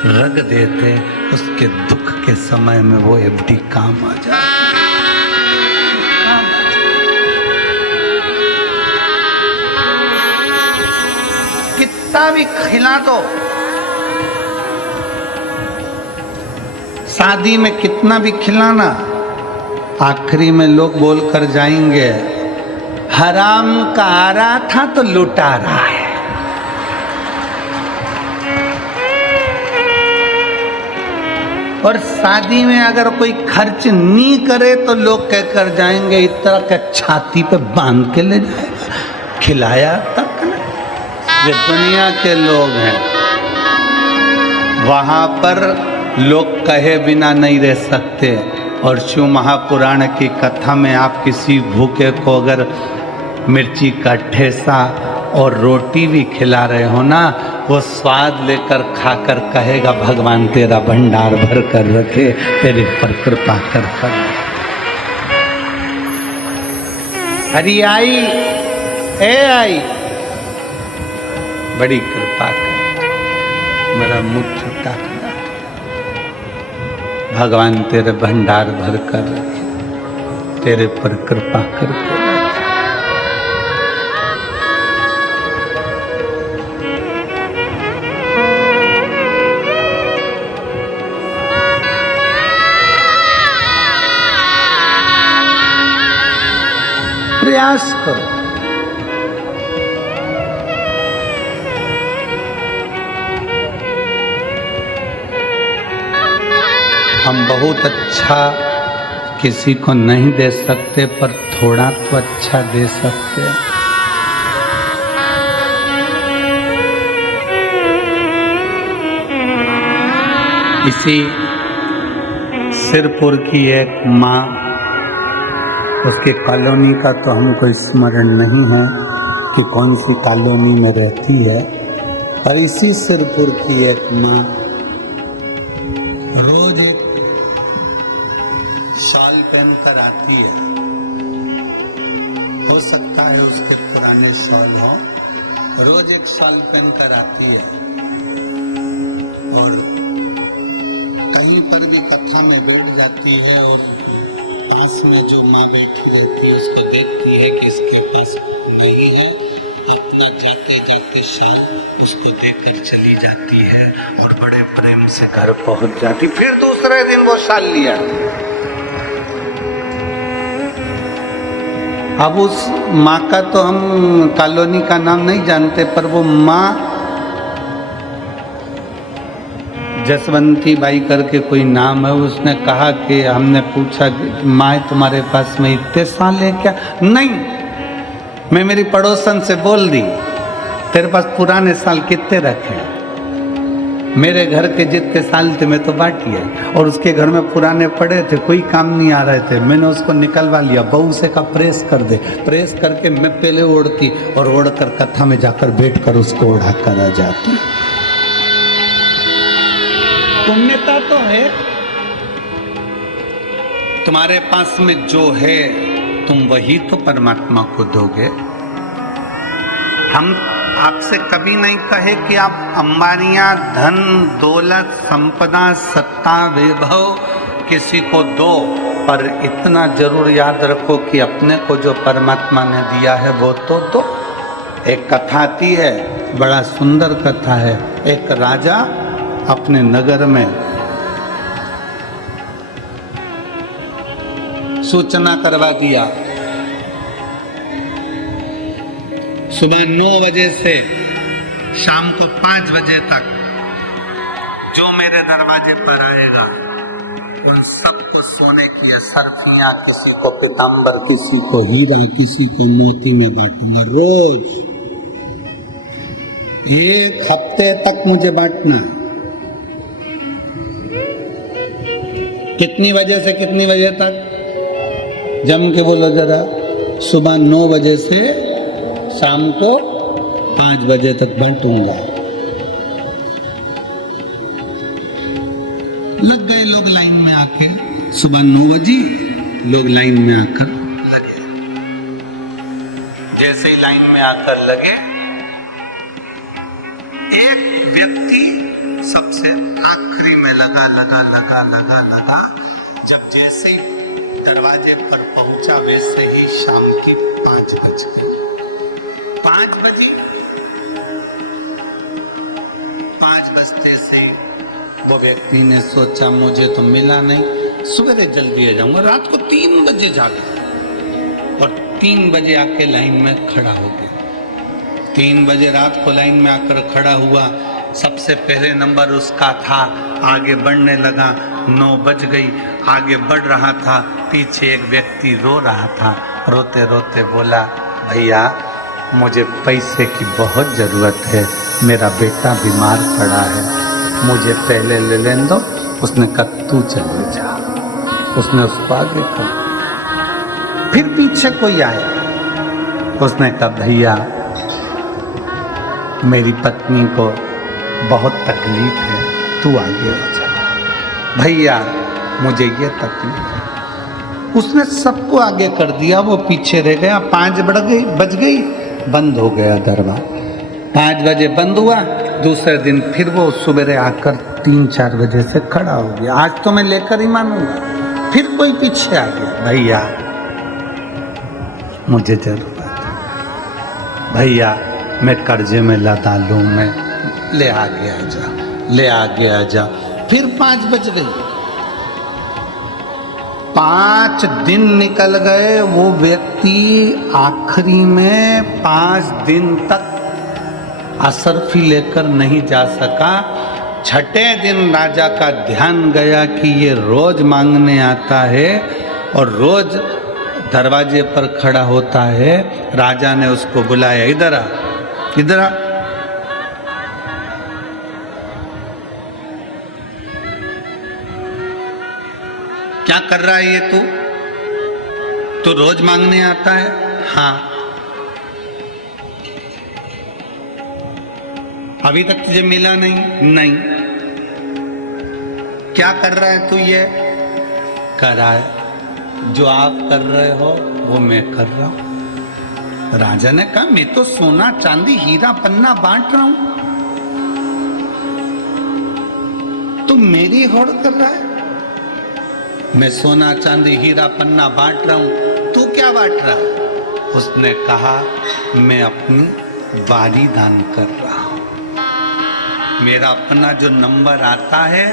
रख देते, उसके दुख के समय में वो एफडी काम आ जाए। कितना भी खिला दो, शादी में कितना भी खिलाना, आखिरी में लोग बोलकर जाएंगे हराम का आ रहा था तो लुटा रहा है। और शादी में अगर कोई खर्च नहीं करे तो लोग कहकर जाएंगे इस तरह के छाती पे बांध के ले जाएगा, खिलाया तक नहीं। ये दुनिया के लोग हैं, वहां पर लोग कहे बिना नहीं रह सकते। और शिव महापुराण की कथा में आप किसी भूखे को अगर मिर्ची का ठेसा और रोटी भी खिला रहे हो ना, वो स्वाद लेकर खाकर कहेगा भगवान तेरा भंडार भर कर रखे, तेरे पर कृपा कर। अरे आई ए आई, बड़ी कृपा कर, मेरा मुख छुट्टा कर, भगवान तेरे भंडार भर कर रखे, तेरे पर कृपा करके। प्रयास करो। हम बहुत अच्छा किसी को नहीं दे सकते, पर थोड़ा तो अच्छा दे सकते हैं। इसी सिरपुर की एक माँ, उसके कॉलोनी का तो हमको स्मरण नहीं है कि कौन सी कॉलोनी में रहती है, पर इसी सिरपुर की एक माँ रोज एक शॉल पहन कर आती है। हो सकता है उसके पुराने शॉल हो, रोज एक शॉल पहन कर आती है और कहीं पर भी कथा में बैठ जाती है और पास में जो माँ बैठी रहती है उसको देखती है कि इसके पास नहीं है, अपना जाते जाते शाम उसको देकर चली जाती है और बड़े प्रेम से घर पहुंच जाती। फिर दूसरे दिन वो शाल लिया। अब उस माँ का तो हम कॉलोनी का नाम नहीं जानते, पर वो माँ जसवंती बाई करके कोई नाम है, उसने कहा कि हमने पूछा माँ तुम्हारे पास में इतने साल है क्या? नहीं, मैं मेरी पड़ोसन से बोल दी तेरे पास पुराने साल कितने रखे? मेरे घर के जितने साल थे मैं तो बाटी है, और उसके घर में पुराने पड़े थे, कोई काम नहीं आ रहे थे, मैंने उसको निकलवा लिया। बहू से का प्रेस कर दे, प्रेस करके मैं पहले ओढ़ती और ओढ़कर कथा में जाकर बैठकर उसको ओढ़ा कर आ जाती। पुण्यता तो है, तुम्हारे पास में जो है तुम वही तो परमात्मा को दोगे। हम आपसे कभी नहीं कहे कि आप अंबानियां, धन दौलत, संपदा, सत्ता, वैभव किसी को दो, पर इतना जरूर याद रखो कि अपने को जो परमात्मा ने दिया है वो तो दो। एक कथा आती है, बड़ा सुंदर कथा है। एक राजा अपने नगर में सूचना करवा दिया, सुबह 9 बजे से शाम को 5 बजे तक जो मेरे दरवाजे पर आएगा उन सबको सोने की सरफियां, किसी को पीतांबर, किसी को हीरा, किसी को मोती में बांटूंगा रोज। 1 हफ्ते तक मुझे बांटना। कितनी बजे से कितनी बजे तक? जम के बोलो जरा। सुबह 9 बजे से शाम को 5 बजे तक बांटूंगा। लग गए लोग लाइन में आके, सुबह 9 बजे लोग लाइन में आकर लगे। जैसे ही लाइन में आकर लगे, एक व्यक्ति सबसे आखिरी में लगा। जब जैसे दरवाजे पर पहुंचा वैसे ही शाम की 5 बज गई। 5 बजे 5 बजते से वो व्यक्ति ने सोचा मुझे तो मिला नहीं, सवेरे जल्दी आ जाऊंगा। रात को 3 बजे जागा और 3 बजे आके लाइन में खड़ा हो गया। 3 बजे रात को लाइन में आकर खड़ा हुआ। सबसे पहले नंबर उसका था, आगे बढ़ने लगा। 9 बज गई, आगे बढ़ रहा था। पीछे एक व्यक्ति रो रहा था। रोते रोते बोला, भैया मुझे पैसे की बहुत ज़रूरत है, मेरा बेटा बीमार पड़ा है, मुझे पहले ले लेने दो। उसने कहा तू चले जा। उसने उसको आगे कर। फिर पीछे कोई आया, उसने कहा भैया मेरी पत्नी को बहुत तकलीफ है, तू आगे आ जा। भैया मुझे ये तकलीफ है। उसने सबको आगे कर दिया, वो पीछे रह गया। 5 बज गई, बंद हो गया दरबार। 5 बजे बंद हुआ। दूसरे दिन फिर वो सुबह आकर 3-4 बजे से खड़ा हो गया। आज तो मैं लेकर ही मानूंगा। फिर कोई पीछे आ गया, भैया मुझे जरूरत है, भैया मैं कर्जे में लदा लूं, मैं ले आगे आ जा। फिर 5 बज गई। 5 दिन निकल गए। वो व्यक्ति आखिरी में 5 दिन तक असरफी लेकर नहीं जा सका। छठे दिन राजा का ध्यान गया कि ये रोज मांगने आता है और रोज दरवाजे पर खड़ा होता है। राजा ने उसको बुलाया, इधर आ, इधर आ। क्या कर रहा है ये तू रोज मांगने आता है? हाँ। अभी तक तुझे मिला नहीं। क्या कर रहा है तू? ये कर रहा है जो आप कर रहे हो वो मैं कर रहा हूं। राजा ने कहा मैं तो सोना चांदी हीरा पन्ना बांट रहा हूं, तू मेरी होड़ कर रहा है। मैं सोना चांदी हीरा पन्ना बांट रहा हूं, तू क्या बांट रहा है? उसने कहा मैं अपनी बारी दान कर रहा हूं। मेरा अपना जो नंबर आता है,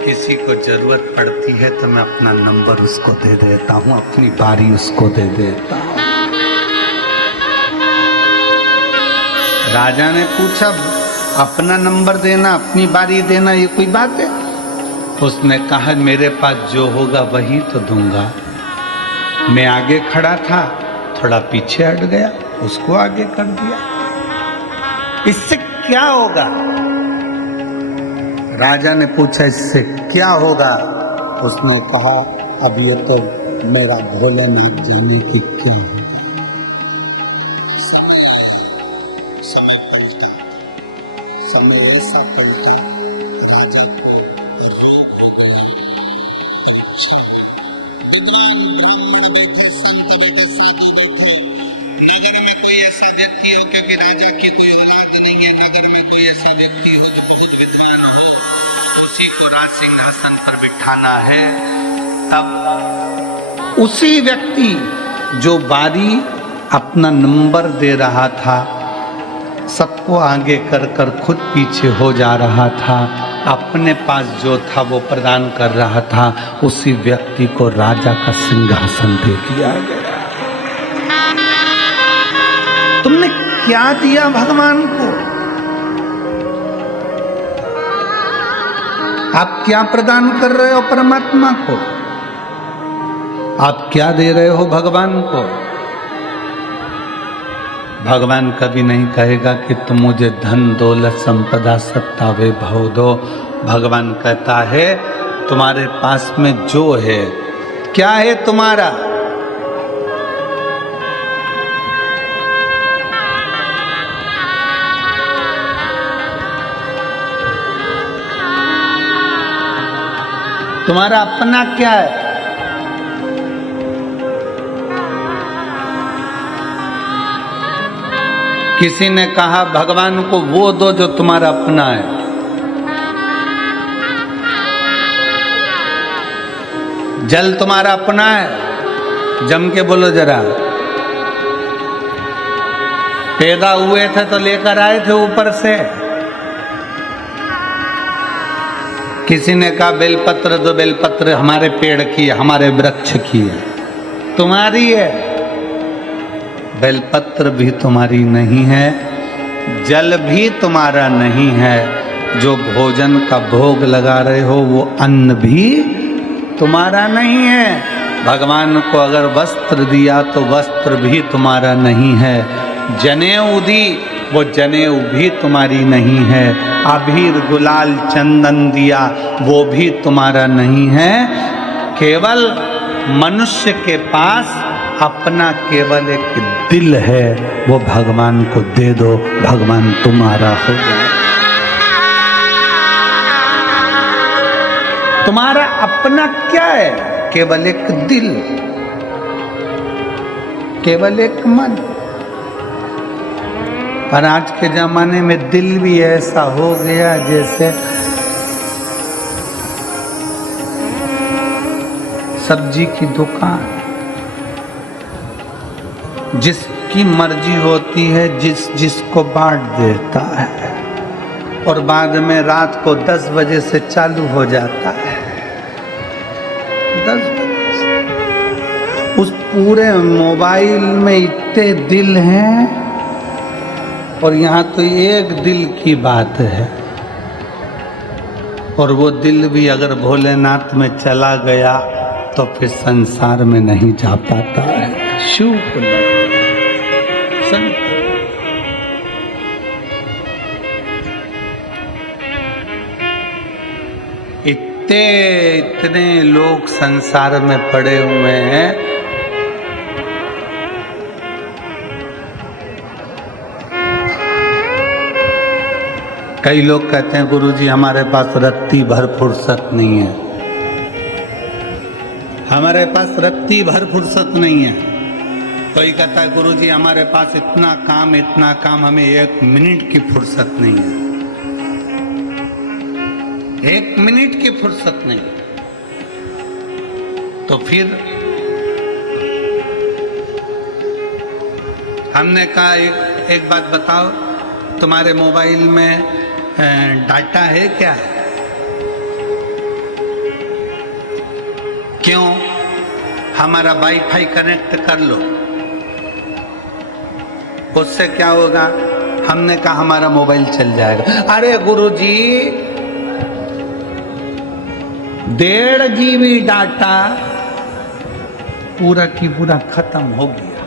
किसी को जरूरत पड़ती है तो मैं अपना नंबर उसको दे देता हूं, अपनी बारी उसको दे देता हूं। राजा ने पूछा अपना नंबर देना, अपनी बारी देना, ये कोई बात है? उसने कहा मेरे पास जो होगा वही तो दूंगा। मैं आगे खड़ा था, थोड़ा पीछे हट गया, उसको आगे कर दिया। इससे क्या होगा? राजा ने पूछा इससे क्या होगा? उसने कहा अब ये तो मेरा भोलेनाथ जाने की क्या है। समय ऐसा पलटा, राजा को नगर में कोई ऐसा व्यक्ति हो, क्योंकि राजा की कोई औलाद नहीं है, नगर में कोई ऐसा व्यक्ति हो जो बहुत विद्वान हो, उसी को राज सिंहासन पर बिठाना है। तब उसी व्यक्ति जो बारी अपना नंबर दे रहा था, सबको आगे कर कर खुद पीछे हो जा रहा था, अपने पास जो था वो प्रदान कर रहा था, उसी व्यक्ति को राजा का सिंहासन दे दिया गया। तुमने क्या दिया भगवान को? आप क्या प्रदान कर रहे हो परमात्मा को? आप क्या दे रहे हो भगवान को? भगवान कभी नहीं कहेगा कि तुम मुझे धन दौलत संपदा सत्ता वैभव दो। भगवान कहता है तुम्हारे पास में जो है, क्या है तुम्हारा? तुम्हारा अपना क्या है? किसी ने कहा भगवान को वो दो जो तुम्हारा अपना है। जल तुम्हारा अपना है? जम के बोलो जरा। पैदा हुए थे तो लेकर आए थे ऊपर से। किसी ने कहा बेलपत्र दो, बेलपत्र हमारे पेड़ की है, हमारे वृक्ष की है। तुम्हारी है? बेलपत्र भी तुम्हारी नहीं है, जल भी तुम्हारा नहीं है, जो भोजन का भोग लगा रहे हो वो अन्न भी तुम्हारा नहीं है। भगवान को अगर वस्त्र दिया तो वस्त्र भी तुम्हारा नहीं है। जनेऊ दी, वो जनेऊ भी तुम्हारी नहीं है। अबीर गुलाल चंदन दिया, वो भी तुम्हारा नहीं है। केवल मनुष्य के पास अपना केवल एक दिल है, वो भगवान को दे दो, भगवान तुम्हारा हो जाए। तुम्हारा अपना क्या है? केवल एक दिल, केवल एक मन। पर आज के जमाने में दिल भी ऐसा हो गया जैसे सब्जी की दुकान, जिसकी मर्जी होती है जिसको बांट देता है, और बाद में रात को 10 बजे से चालू हो जाता है। 10 बजे से। उस पूरे मोबाइल में इतने दिल हैं, और यहाँ तो एक दिल की बात है, और वो दिल भी अगर भोलेनाथ में चला गया तो फिर संसार में नहीं जा पाता है। शुभ इतने लोग संसार में पड़े हुए हैं, कई लोग कहते हैं गुरुजी हमारे पास रत्ती भर फुर्सत नहीं है। हमारे पास रत्ती भर फुर्सत नहीं है। कोई कहता है गुरुजी हमारे पास इतना काम, हमें 1 मिनट की फुर्सत नहीं है। 1 मिनट की फुर्सत नहीं। तो फिर हमने कहा एक बात बताओ, तुम्हारे मोबाइल में डाटा है क्या? क्यों? हमारा वाईफाई कनेक्ट कर लो, उससे क्या होगा? हमने कहा हमारा मोबाइल चल जाएगा। अरे गुरुजी 1.5 GB डाटा पूरा की पूरा खत्म हो गया।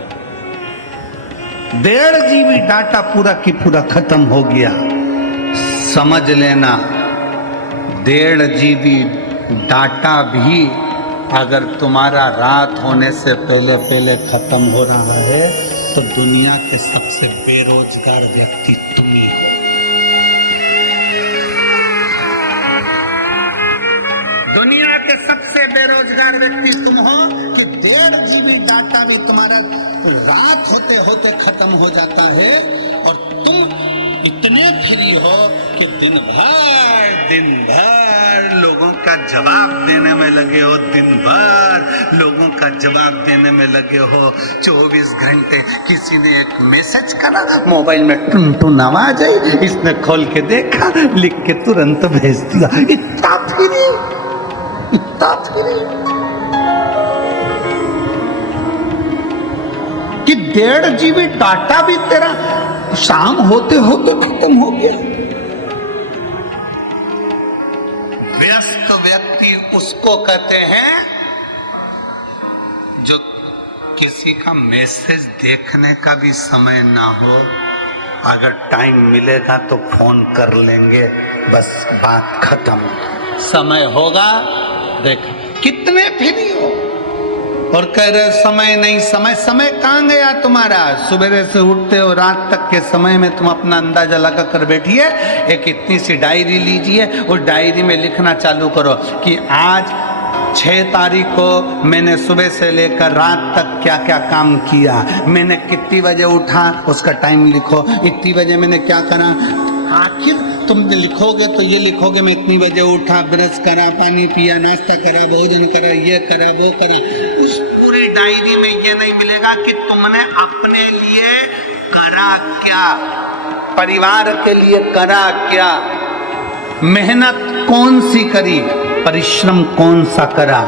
1.5 GB डाटा पूरा की पूरा खत्म हो गया। समझ लेना 1.5 GB डाटा भी अगर तुम्हारा रात होने से पहले पहले खत्म हो रहा है तो दुनिया के सबसे बेरोजगार व्यक्ति तुम ही हो। दुनिया के सबसे बेरोजगार व्यक्ति तुम हो कि 1.5 GB डाटा भी तुम्हारा रात होते होते खत्म हो जाता है, और तुम इतने फ्री हो कि दिन भर लोगों का जवाब देने में लगे हो। दिन भर लोगों का जवाब देने में लगे हो। 24 घंटे किसी ने एक मैसेज करा, मोबाइल में टुन आवाज आई, इसने खोल के देखा, लिख के तुरंत भेज दिया। इतना फ्री, इतना फ्री कि 1.5 GB डाटा भी तेरा शाम होते होते खत्म हो गया। व्यस्त व्यक्ति उसको कहते हैं जो किसी का मैसेज देखने का भी समय ना हो, अगर टाइम मिलेगा तो फोन कर लेंगे, बस बात खत्म। समय होगा, देख कितने फ्री हो, और कह रहे समय नहीं, समय कहाँ गया तुम्हारा? सुबह से उठते हो रात तक के समय में तुम अपना अंदाजा लगा कर बैठिए। एक इतनी सी डायरी लीजिए, उस डायरी में लिखना चालू करो कि आज 6 तारीख को मैंने सुबह से लेकर रात तक क्या क्या काम किया, मैंने कितनी बजे उठा उसका टाइम लिखो, इतनी बजे मैंने क्या करा। आखिर तुम लिखोगे तो ये लिखोगे मैं इतनी बजे उठा, ब्रश करा, पानी पिया, नाश्ता करा, भोजन करा, ये करा, वो करा। उस पूरी डायरी में ये नहीं मिलेगा कि तुमने अपने लिए करा क्या, परिवार के लिए करा क्या, मेहनत कौन सी करी, परिश्रम कौन सा करा,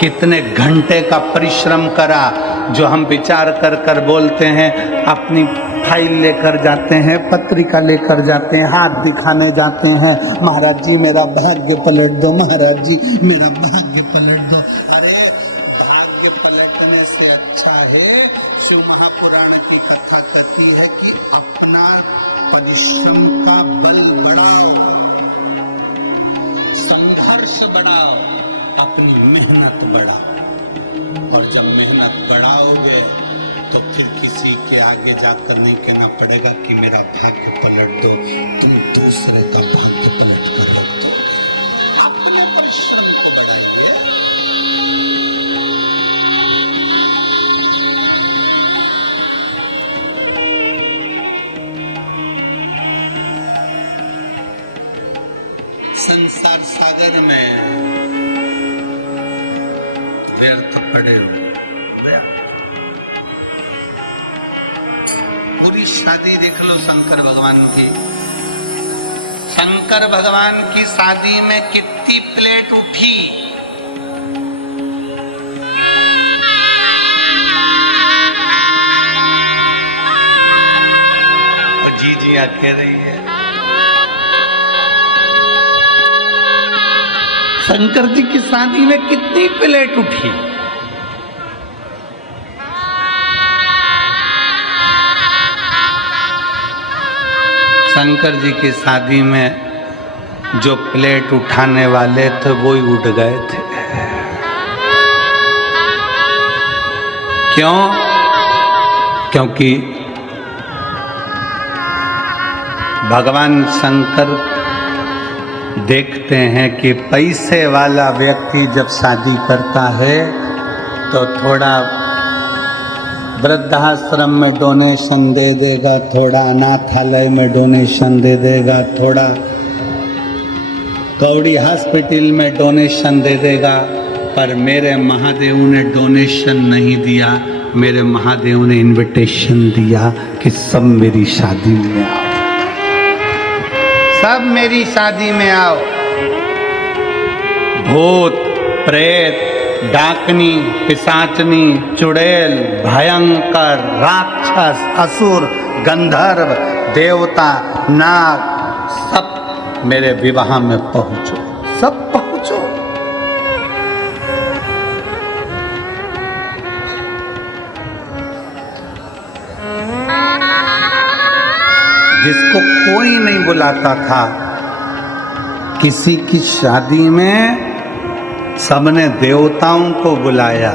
कितने घंटे का परिश्रम करा। जो हम विचार कर कर बोलते हैं, अपनी फाइल लेकर जाते हैं, पत्रिका लेकर जाते हैं, हाथ दिखाने जाते हैं, महाराज जी मेरा भाग्य पलट दो, महाराज जी मेरा भाग्य पलट दो। अरे भाग्य पलटने से अच्छा है, शिव महापुराण की कथा कहती है कि अपना परिश्रम का बल बढ़ाओ, संघर्ष बढ़ाओ, अपनी मेहनत बढ़ाओ। और जब मेहनत बढ़ाओगे तो फिर किसी के आगे जाकर नहीं कहना पड़ेगा कि मेरा भाग्य पलट दो, तुम दूसरे का भाग्य पलट कर रख दो। अपने परिश्रम को बढ़ाइए। संसार सागर में व्यर्थ पड़े हो, पूरी शादी देख लो शंकर भगवान की। शंकर भगवान की शादी में कितनी प्लेट उठी, और जीजिया कह रही है शंकर जी की शादी में कितनी प्लेट उठी। शंकर जी की शादी में जो प्लेट उठाने वाले थे वो ही उठ गए थे। क्यों? क्योंकि भगवान शंकर देखते हैं कि पैसे वाला व्यक्ति जब शादी करता है तो थोड़ा वृद्धाश्रम में डोनेशन दे देगा, थोड़ा अनाथालय में डोनेशन दे देगा, थोड़ा कौड़ी हॉस्पिटल में डोनेशन दे देगा। पर मेरे महादेव ने डोनेशन नहीं दिया, मेरे महादेव ने इनविटेशन दिया कि सब मेरी शादी में आओ, सब मेरी शादी में आओ। भूत, प्रेत, डाकनी, पिशाचनी, चुड़ैल, भयंकर, राक्षस, असुर, गंधर्व, देवता, नाग, सब मेरे विवाह में पहुंचो, सब पहुंचो। जिसको कोई नहीं बुलाता था, किसी की शादी में सबने देवताओं को बुलाया।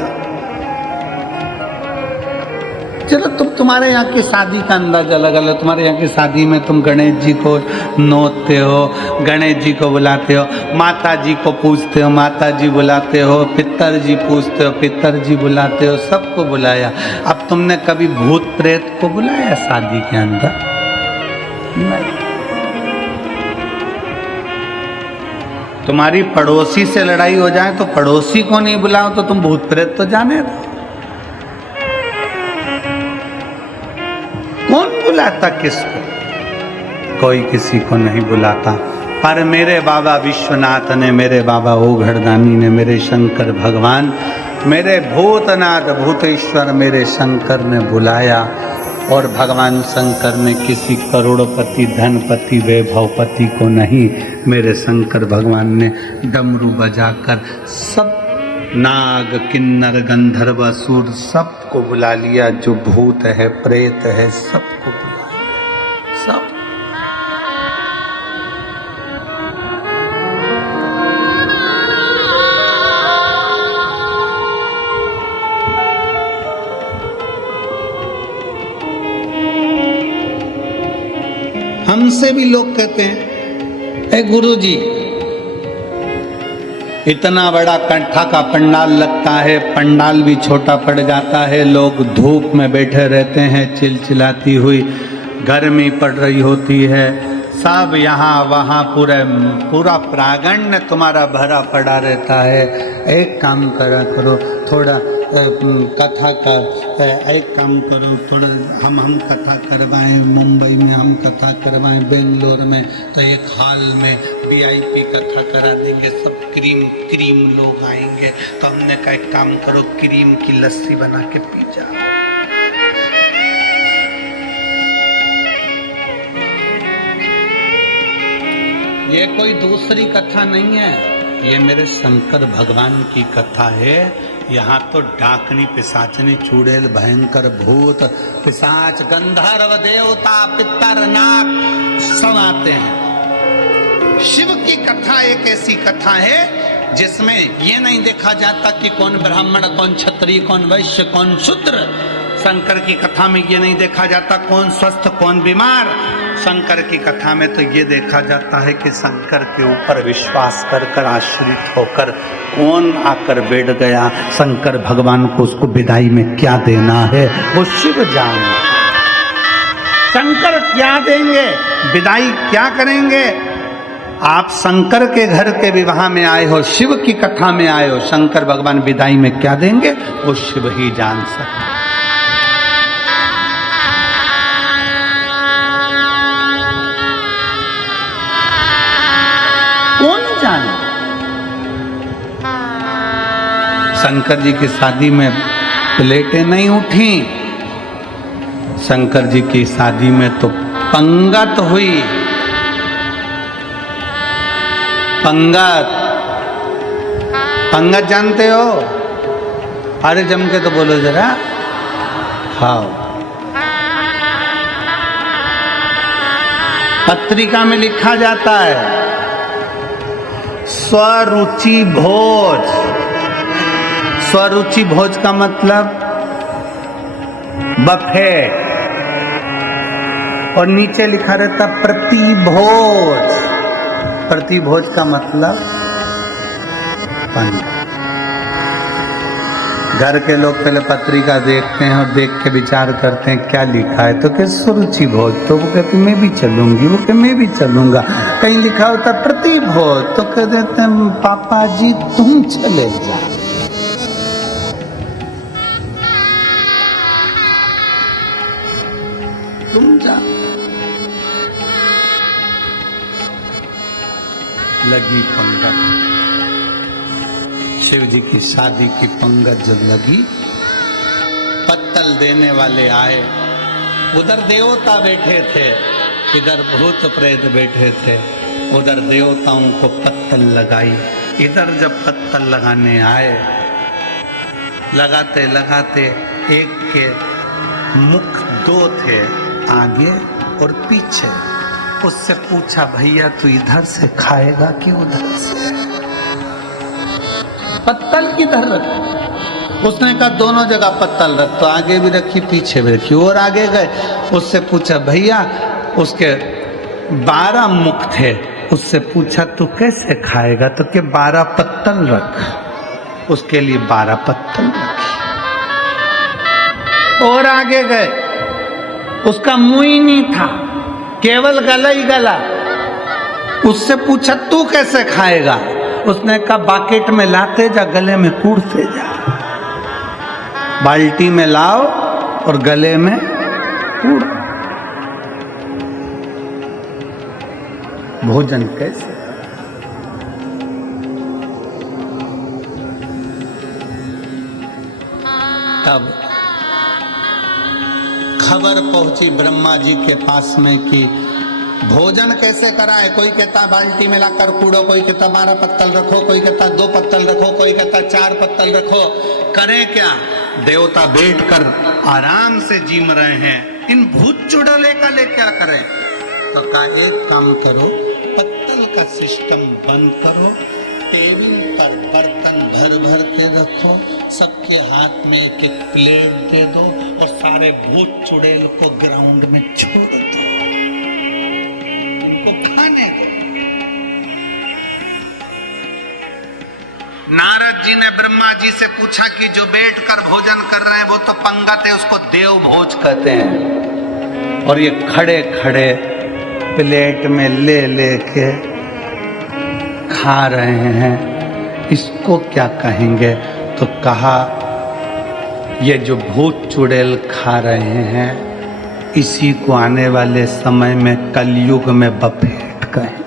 चलो तुम्हारे यहाँ की शादी का अंदाज अलग अलग। तुम्हारे यहाँ की शादी में तुम गणेश जी को नोचते हो, गणेश जी को बुलाते हो, माता जी को पूजते हो, माता जी बुलाते हो, पितर जी पूजते हो, पितर जी बुलाते हो, सबको बुलाया। अब तुमने कभी भूत प्रेत को बुलाया शादी के अंदर? नहीं। तुम्हारी पड़ोसी से लड़ाई हो जाए तो पड़ोसी को नहीं बुलाओ तो तुम भूत प्रेत तो जाने दो। कौन बुलाता किसको? कोई किसी को नहीं बुलाता। पर मेरे बाबा विश्वनाथ ने, मेरे बाबा ओघड़दानी ने, मेरे शंकर भगवान, मेरे भूतनाथ भूतेश्वर मेरे शंकर ने बुलाया। और भगवान शंकर ने किसी करोड़पति, धनपति, वैभवपति को नहीं, मेरे शंकर भगवान ने डमरू बजाकर सब नाग, किन्नर, गंधर्व, असुर सबको बुला लिया। जो भूत है, प्रेत है, सबको बुला लिया, सब। हमसे भी लोग कहते हैं, ए गुरु जी इतना बड़ा कट्ठा का पंडाल लगता है, पंडाल भी छोटा पड़ जाता है, लोग धूप में बैठे रहते हैं, चिलचिलाती हुई गर्मी पड़ रही होती है, सब यहाँ वहाँ पूरा प्रांगण तुम्हारा भरा पड़ा रहता है। एक काम करा करो, थोड़ा कथा का एक काम करो, थोड़ा हम कथा करवाएं, मुंबई में हम कथा करवाएं, बेंगलोर में तो एक हॉल में VIP कथा करा देंगे, सब क्रीम लोग आएंगे। तो हमने कहा एक काम करो, क्रीम की लस्सी बना के पी जाओ। ये कोई दूसरी कथा नहीं है, ये मेरे शंकर भगवान की कथा है। यहाँ तो डाकनी, पिशाचनी, चुड़ैल, भयंकर भूत, पिशाच, गंधर्व, देवता, पितर, नाग सब आते हैं। शिव की कथा एक ऐसी कथा है जिसमें ये नहीं देखा जाता कि कौन ब्राह्मण, कौन क्षत्रिय, कौन वैश्य, कौन शूद्र। शंकर की कथा में ये नहीं देखा जाता कौन स्वस्थ कौन बीमार। शंकर की कथा में तो ये देखा जाता है कि शंकर के ऊपर विश्वास कर आश्रित होकर कौन आकर बैठ गया, शंकर भगवान को उसको विदाई में क्या देना है वो शिव जाने। शंकर क्या देंगे, विदाई क्या करेंगे। आप शंकर के घर के विवाह में आए हो, शिव की कथा में आए हो, शंकर भगवान विदाई में क्या देंगे वो शिव ही जान सकते। कौन जाने। शंकर जी की शादी में प्लेटें नहीं उठी, शंकर जी की शादी में तो पंगत हुई। पंगत जानते हो? अरे जम के तो बोलो जरा। हाँ, पत्रिका में लिखा जाता है स्वरुचि भोज। स्वरुचि भोज का मतलब बफे, और नीचे लिखा रहता प्रतिभोज। प्रतिभोज का मतलब पंगत। घर के लोग पहले पत्रिका देखते हैं और देख के विचार करते हैं क्या लिखा है, तो क्या सुरुचि भोज, तो वो कहते मैं भी चलूंगी, वो कहते मैं भी चलूंगा। कहीं लिखा होता प्रतिभोज, तो कह देते हैं पापा जी तुम चले जाओ। तुम जाओ। लगी पंगत, शिव जी की शादी की पंगत जब लगी, पत्तल देने वाले आए। उधर देवता बैठे थे, इधर भूत प्रेत बैठे थे। उधर देवताओं को पत्तल लगाई, इधर जब पत्तल लगाने आए, लगाते लगाते एक के मुख दो थे, आगे और पीछे। उससे पूछा भैया तू इधर से खाएगा कि उधर से? पत्तल किधर रख? उसने कहा दोनों जगह पत्तल रख। तो आगे भी रखी पीछे भी रखी। और आगे गए, उससे पूछा भैया, उसके 12 मुख थे, उससे पूछा तू कैसे खाएगा? तो के 12 पत्तल रख। उसके लिए 12 पत्तल रखे। और आगे गए, उसका मुंह ही नहीं था, केवल गला ही गला। उससे पूछा तू कैसे खाएगा? उसने कहा बाकेट में लाते जा, गले में कूड़ते जा। बाल्टी में लाओ और गले में कूड़। भोजन कैसे? तब खबर पहुंची ब्रह्मा जी के पास में कि भोजन कैसे कराए। कोई कहता बाल्टी में लाकर कूड़ो, कोई कहता 12 पत्तल रखो, कोई कहता 2 पत्तल रखो, कोई कहता 4 पत्तल रखो। करें क्या? देवता बैठकर आराम से जीम रहे हैं, इन भूत चुड़ैले का ले क्या करें? तो कहा एक काम करो, पत्तल का सिस्टम बंद करो, टेबल पर बर्तन भर भर के रखो, सबके हाथ में एक एक प्लेट दे दो और सारे भूत चुड़ैल को ग्राउंड में छोड़ दो, इनको खाने दो। नारद जी ने ब्रह्मा जी से पूछा कि जो बैठकर भोजन कर रहे हैं वो तो पंगत है, उसको देव भोज कहते हैं, और ये खड़े खड़े प्लेट में ले लेके खा रहे हैं, इसको क्या कहेंगे? तो कहा ये जो भूत चुड़ैल खा रहे हैं इसी को आने वाले समय में कलयुग में बफेट कहेंगे।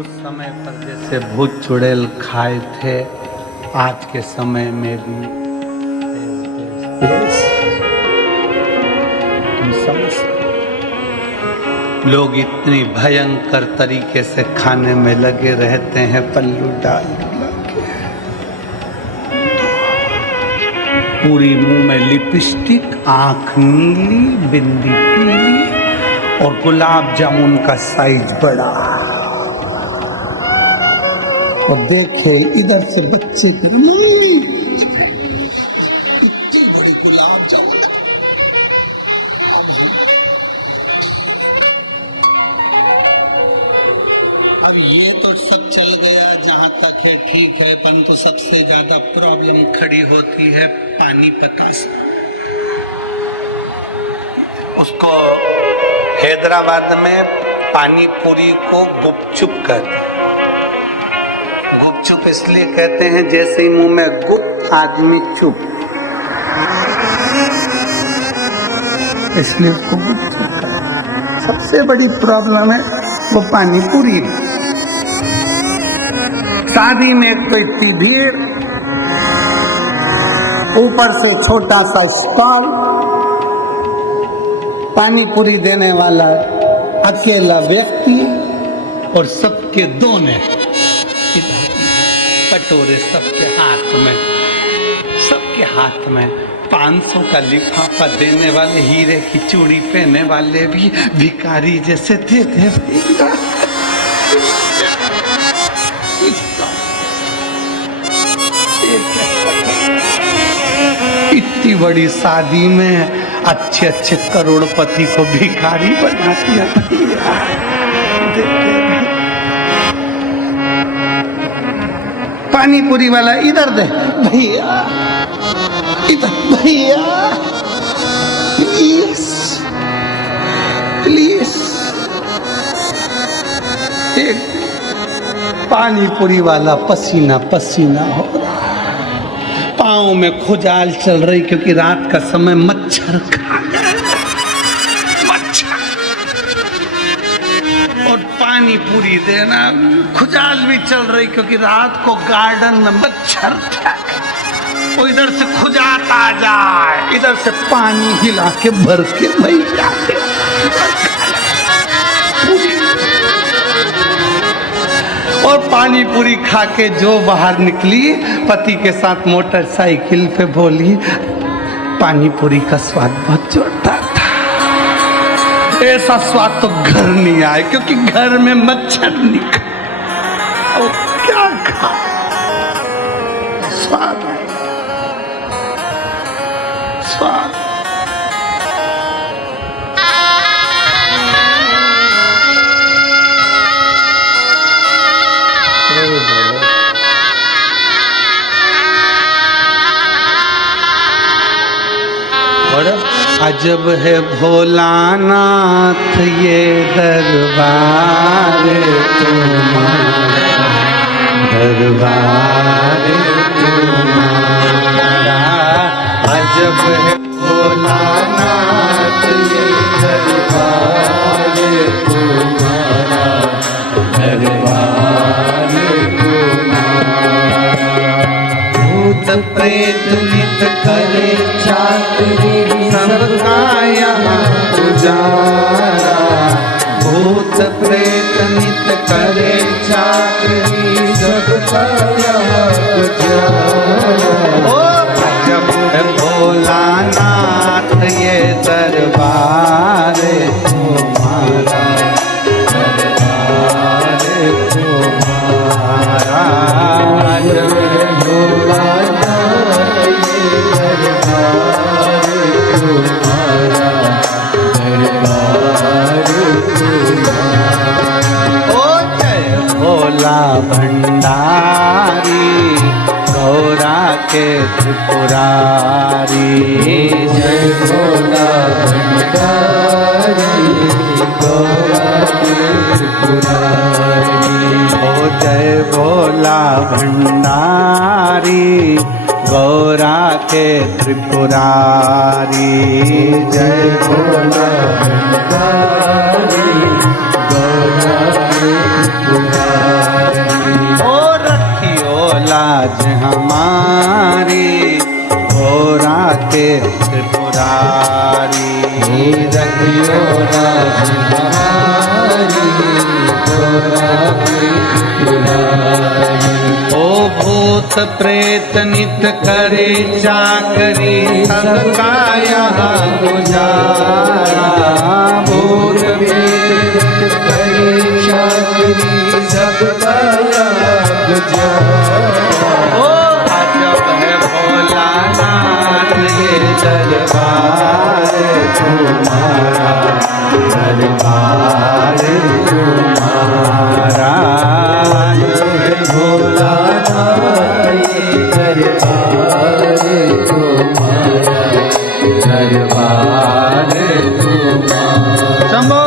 उस समय पर जैसे भूत चुड़ैल खाए थे, आज के समय में भी लोग इतनी भयंकर तरीके से खाने में लगे रहते हैं, पल्लू डाल के पूरी मुंह में लिपस्टिक, आंख नीली, बिंदी पीली और गुलाब जामुन का साइज बड़ा। और देखे इधर से बच्चे की मम्मी इतनी बड़ी गुलाब जामुन। अब ये तो सब चल गया जहाँ तक है ठीक है, परंतु सबसे ज्यादा प्रॉब्लम खड़ी होती है पानीपत से। उसको हैदराबाद में पानी पूरी को गुपचुप कहते हैं। गुपचुप इसलिए कहते हैं जैसे ही मुंह में गुप आदमी चुप, इसलिए उसको गुपचुप कहते हैं। सबसे बड़ी प्रॉब्लम है वो पानी पूरी। शादी में कोई इतनी भीड़, ऊपर से छोटा सा स्टॉल, पानी पूरी देने वाला अकेला व्यक्ति और सबके दोने कटोरे सबके हाथ में 500 का लिफाफा देने वाले, हीरे की चूड़ी पहने वाले भी भिखारी जैसे थे। इतनी बड़ी शादी में अच्छे अच्छे करोड़पति को भिखारी बना दिया। पानी पूरी वाला इधर दे भैया, इधर भैया, प्लीज प्लीज। एक पानी पूरी वाला पसीना पसीना हो रहा, पाँव में खुजाल चल रही क्योंकि रात का समय मच्छर खा मच्छर, और पानी पूरी देना, खुजाल भी चल रही क्योंकि रात को गार्डन में मच्छर था। वो इधर से खुजाता जाए, इधर से पानी हिला के भर के वही जाते। और पानी पूरी खा के जो बाहर निकली, पति के साथ मोटरसाइकिल पे बोली, पानी पूरी का स्वाद बहुत जोरदार था, ऐसा स्वाद तो घर नहीं आए क्योंकि घर में मच्छर निकल। और क्या खा स्वाद है, स्वाद। अजब है भोलानाथ ये दरबार तुम्हारा, दरबार तुम्हारा। अजब है भोलानाथ ये दरबार तुम्हारा, दरबार तुम्हारा। भूत प्रेत नित करे चाकरी सबका यहाँ गुजारा, भूत प्रेत नित करे चाकरी सबका यहाँ गुजारा। जब भोलानाथ ये दरबार तुम्हारा, दरबार तुम्हारा। जब भोलानाथ ये दरबार तुम्हारा, भंडारी गौरा के त्रिपुरारी। जय भोला भंडारी गौरा के त्रिपुरारी। ओ जय भोला भंडारी गौरा के त्रिपुरारी। जय भोला भंडारी गौरा के त्रिपुरारी। ओ रखियो लाज हमारी गौरा के त्रिपुरारी। रखियो लाज हमारी गौरा के त्रिपुरारी। ओ भूत प्रेत नित करे चाकरी सबका यहाँ गुजारा। भूत प्रेत करे चाकरी सबका गुजारा। ओ अजब है भोलानाथ ये दरबार तुम्हारा, दरबार तुम्हारा। भोलानाथ ये दरबार तुम्हारा, दरबार तुम्हारा। शंभो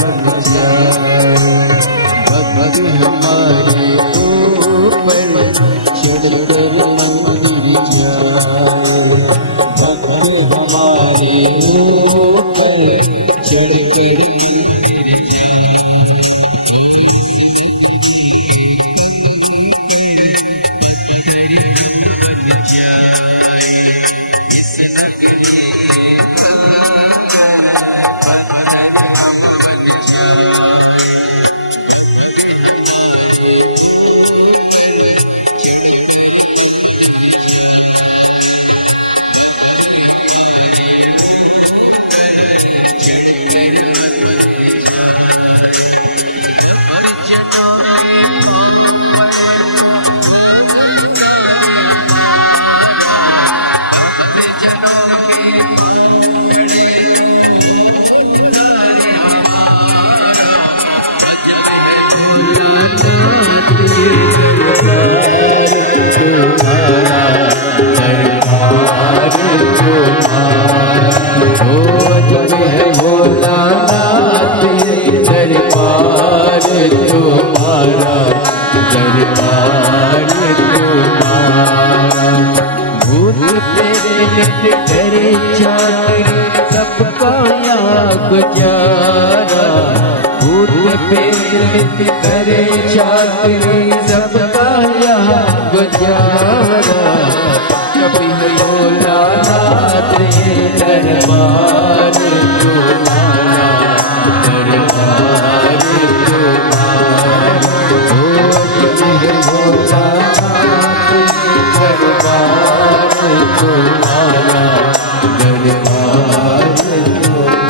बन जाए। भक्त हमारे ऊपर चढ़कर मंदिर जाए। भक्त हमारे ऊपर चढ़कर करे चाकरी सबका यहाँ गुजारा। भूत प्रेत करे चाकरी सबका यहाँ गुजारा। कभी भोलानाथ दरबार तुम्हारा, दरबार तुम्हारा। कभी भोलानाथ दरबार तुम्हारा, दरबार तुम्हारा।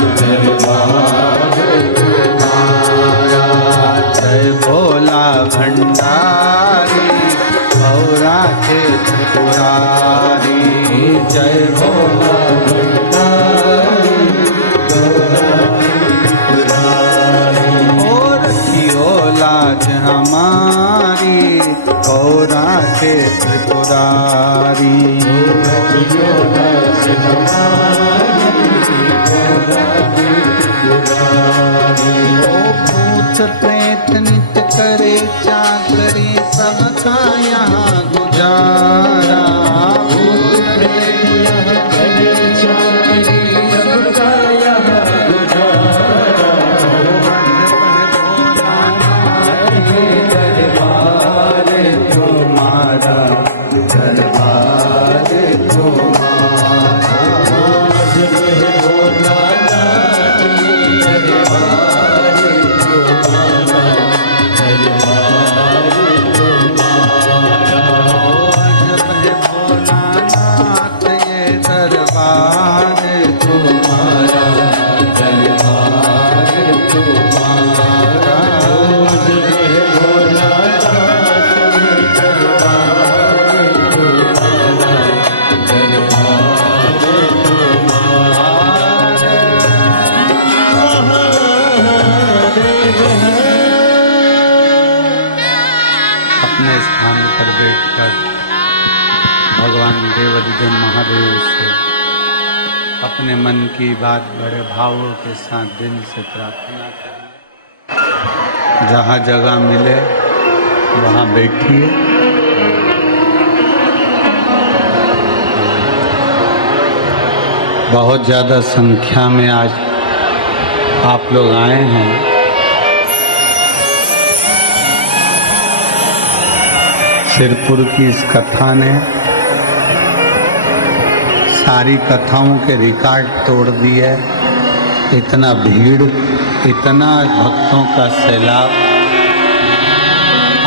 दरबार तुम्हारा। जय भोला भंडारी गौरा के त्रिपुरारी। जय भोला भंडारी गौरा और रखियो लाज हमारी गौरा के त्रिपुरारी। भूत प्रेत नित्य करे चाकरी सबका यहाँ गुजारा। अपने स्थान पर बैठकर भगवान देवाधिदेव महादेव से अपने मन की बात बड़े भावों के साथ दिल से प्रार्थना करें। जहाँ जगह मिले वहाँ बैठिए। बहुत ज़्यादा संख्या में आज आप लोग आए हैं। सिरपुर की इस कथा ने सारी कथाओं के रिकॉर्ड तोड़ दिए। इतना भीड़, इतना भक्तों का सैलाब,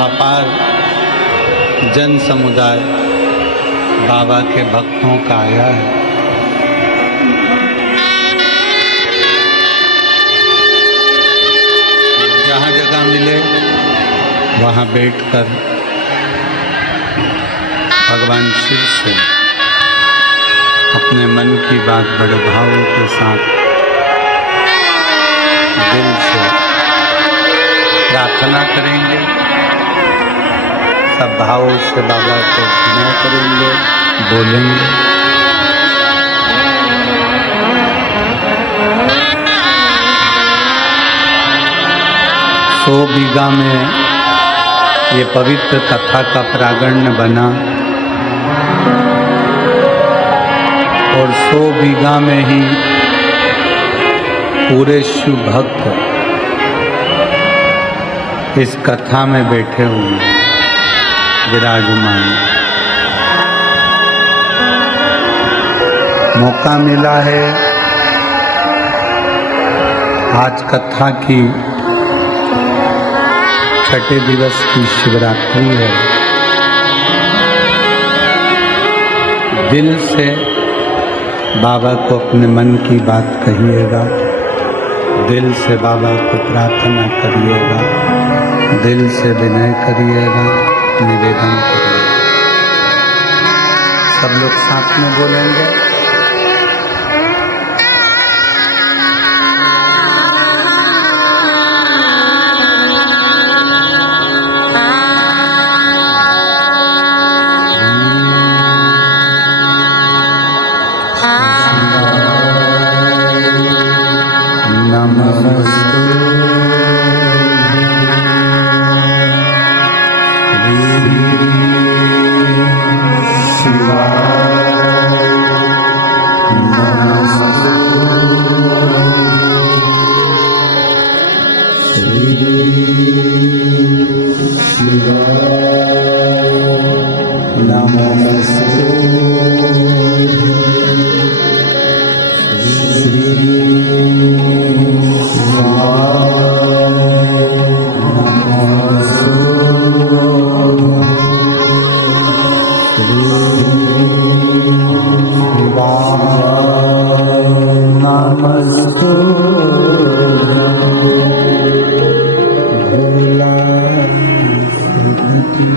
अपार जन समुदाय बाबा के भक्तों का आया है। जहाँ जगह मिले वहाँ बैठकर भगवान शिव से अपने मन की बात बड़े भावों के साथ दिल से प्रार्थना करेंगे। सब भावों से बाबा को विनय करेंगे, बोलेंगे। सौ बीघा में ये पवित्र कथा का प्रांगण बना और 100 बीघा में ही पूरे शिव भक्त इस कथा में बैठे हुए विराजमान। मौका मिला है, आज कथा की छठे दिवस की शिवरात्रि है। दिल से बाबा को अपने मन की बात कहिएगा, दिल से बाबा को प्रार्थना करिएगा, दिल से विनय करिएगा, निवेदन करिएगा। सब लोग साथ में बोलेंगे। नमस्तो भोला सिद्धि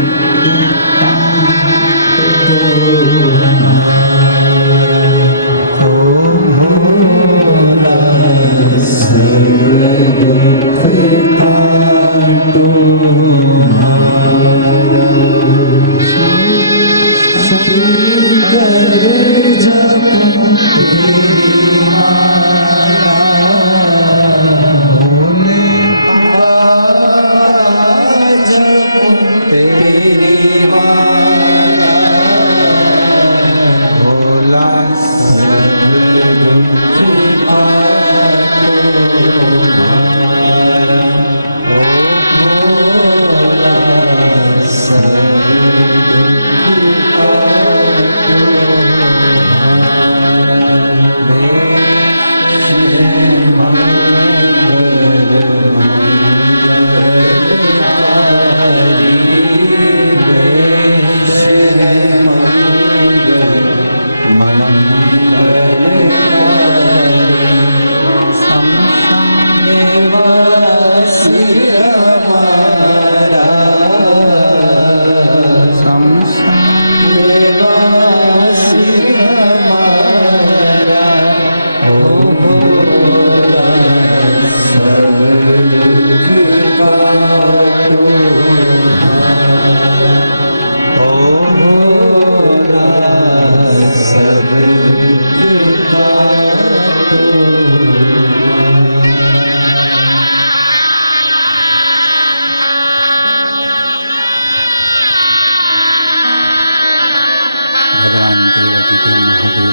भगवान देवादिदेव महादेव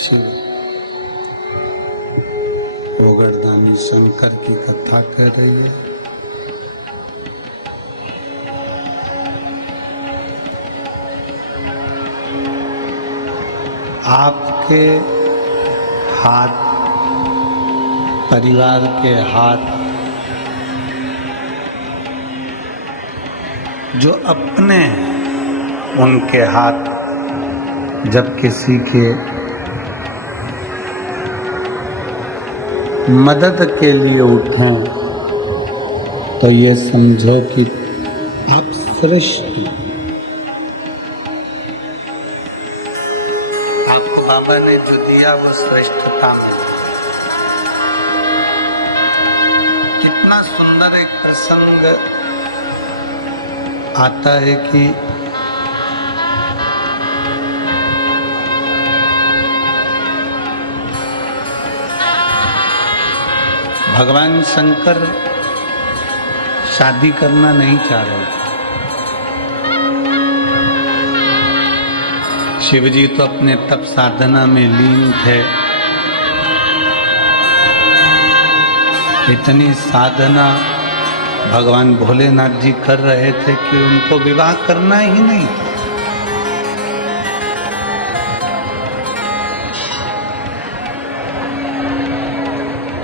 शिव ओगरदानी शंकर की कथा कर रही है। आपके हाथ, परिवार के हाथ, जो अपने हैं, उनके हाथ जब किसी के मदद के लिए उठें तो ये समझे कि आप श्रेष्ठ हैं। आपको बाबा ने जो दिया वो श्रेष्ठता में। कितना सुंदर एक प्रसंग आता है कि भगवान शंकर शादी करना नहीं चाह रहे थे। शिवजी तो अपने तप साधना में लीन थे। इतनी साधना भगवान भोलेनाथ जी कर रहे थे कि उनको विवाह करना ही नहीं था।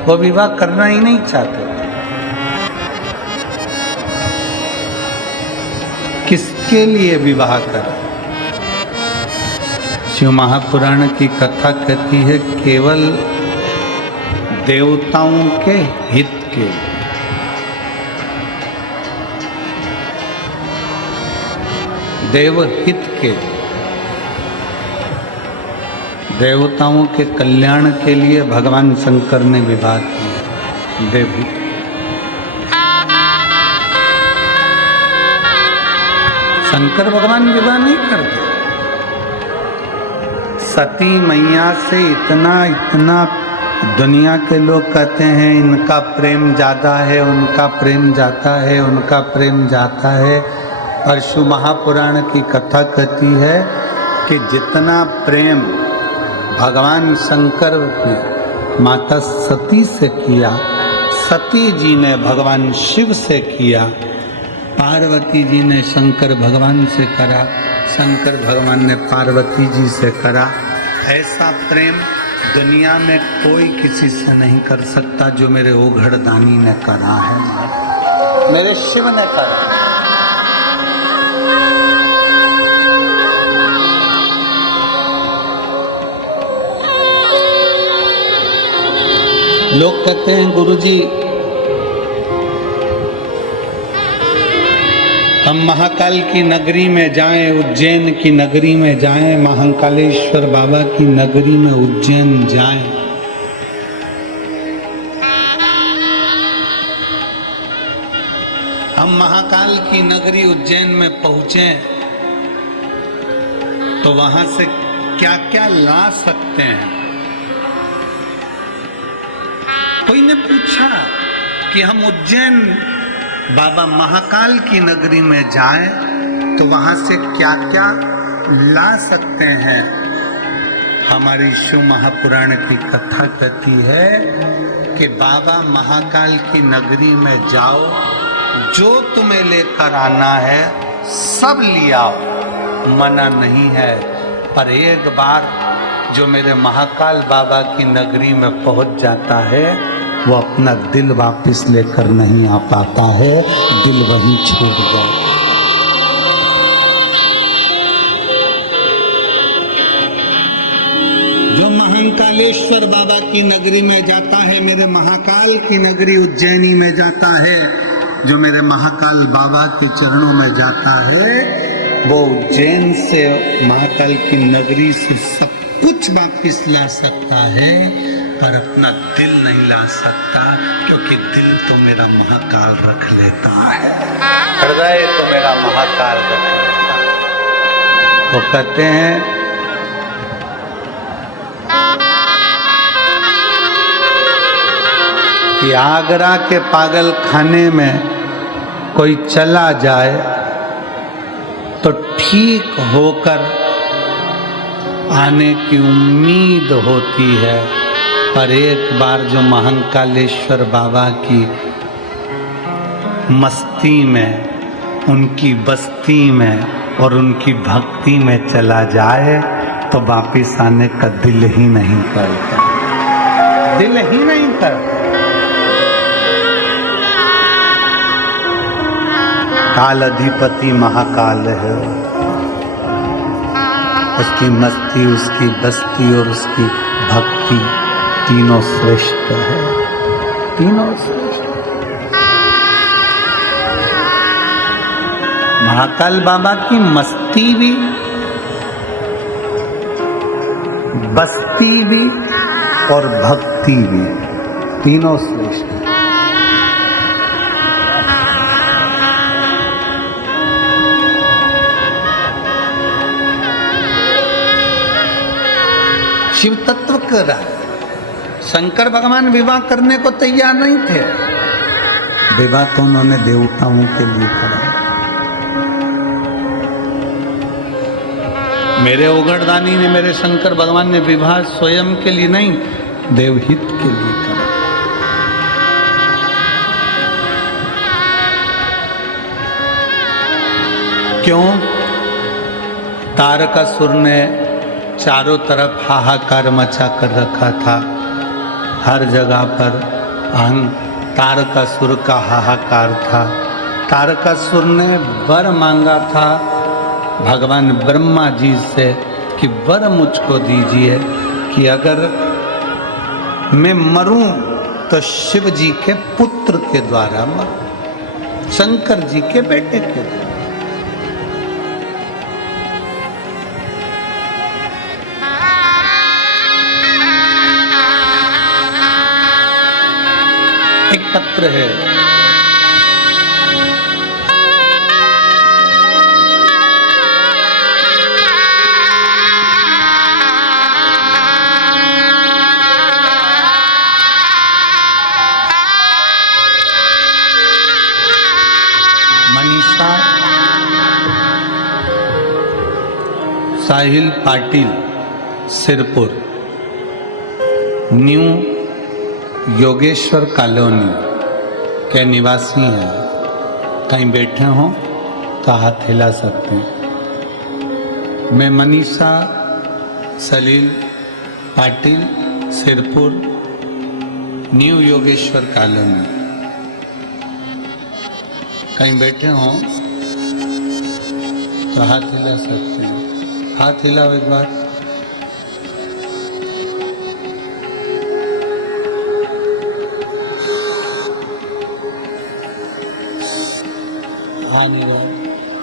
वो विवाह करना ही नहीं चाहते थे। किसके लिए विवाह कर? शिव महापुराण की कथा कहती है केवल देवताओं के हित के। देवहित के, देवताओं के कल्याण के लिए भगवान शंकर ने विवाह किया। देवहित शंकर भगवान विवाह नहीं करते। सती मैया से इतना दुनिया के लोग कहते हैं इनका प्रेम ज्यादा है, उनका प्रेम जाता है, उनका प्रेम जाता है। और शिव महापुराण की कथा कहती है कि जितना प्रेम भगवान शंकर ने माता सती से किया, सती जी ने भगवान शिव से किया, पार्वती जी ने शंकर भगवान से करा, शंकर भगवान ने पार्वती जी से करा। ऐसा प्रेम दुनिया में कोई किसी से नहीं कर सकता जो मेरे ओघड़दानी ने करा है, मेरे शिव ने करा। लोग कहते हैं गुरुजी हम महाकाल की नगरी में जाएं, उज्जैन की नगरी में जाएं, महाकालेश्वर बाबा की नगरी में उज्जैन जाएं। हम महाकाल की नगरी उज्जैन में पहुंचे तो वहां से क्या क्या ला सकते हैं। कोई ने पूछा कि हम उज्जैन बाबा महाकाल की नगरी में जाएं तो वहां से क्या क्या ला सकते हैं। हमारी शिव महापुराण की कथा कहती है कि बाबा महाकाल की नगरी में जाओ, जो तुम्हें लेकर आना है सब लियाओ, मना नहीं है। पर एक बार जो मेरे महाकाल बाबा की नगरी में पहुंच जाता है वो अपना दिल वापस लेकर नहीं आ पाता है, दिल वहीं छूट गया। जो महाकालेश्वर बाबा की नगरी में जाता है, मेरे महाकाल की नगरी उज्जैनी में जाता है, जो मेरे महाकाल बाबा के चरणों में जाता है, वो उज्जैन से महाकाल की नगरी से सब कुछ वापस ला सकता है, पर अपना दिल नहीं ला सकता, क्योंकि दिल तो मेरा महाकाल रख लेता है, हृदय तो मेरा महाकाल रख लेता है। वो कहते हैं कि आगरा के पागल खाने में कोई चला जाए तो ठीक होकर आने की उम्मीद होती है, पर एक बार जो महाकालेश्वर बाबा की मस्ती में, उनकी बस्ती में और उनकी भक्ति में चला जाए तो वापिस आने का दिल ही नहीं करता, दिल ही नहीं करता। काल अधिपति महाकाल है, उसकी मस्ती, उसकी बस्ती और उसकी भक्ति तीनों श्रेष्ठ है, तीनों श्रेष्ठ। महाकाल बाबा की मस्ती भी, बस्ती भी और भक्ति भी, तीनों श्रेष्ठ है। शिव तत्व कर रहा है। शंकर भगवान विवाह करने को तैयार नहीं थे, विवाह तो उन्होंने देवताओं के लिए करा। मेरे उगड़दानी ने, मेरे शंकर भगवान ने विवाह स्वयं के लिए नहीं, देवहित के लिए करा। क्यों? तारकासुर ने चारों तरफ हाहाकार मचा कर रखा था, हर जगह पर तारकासुर का हाहाकार था। तारकासुर ने वर मांगा था भगवान ब्रह्मा जी से कि वर मुझको दीजिए कि अगर मैं मरूं तो शिव जी के पुत्र के द्वारा मरूं, शंकर जी के बेटे के द्वारा। एक पत्र है, मनीषा साहिल पाटिल, सिरपुर, न्यू योगेश्वर कॉलोनी के निवासी हैं। कहीं बैठे हों तो हाथ हिला सकते हैं। मैं मनीषा सलील पाटिल, सिरपुर, न्यू योगेश्वर कॉलोनी। कहीं बैठे हों तो हाथ हिला सकते हैं। हाथ हिलाओ एक बार। आ नहीं रहे,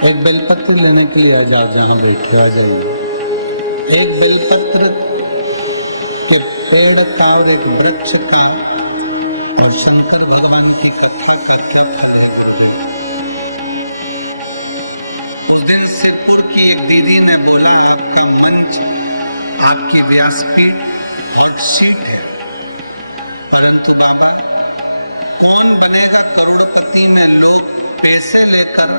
एक बेलपत्र लेने के लिए आ जाओ, जहाँ बैठे आ जाइए। एक बेलपत्र के पेड़ का और एक वृक्ष का और शंकर भगवान की कथा करके फल एक उस दिन सिद्धपुर की एक दीदी ने बोला, आपका मंच, आपकी व्यासपीठ हॉट सीट है, परंतु बाबा कौन बनेगा करोड़पति में? लोग पैसे लेकर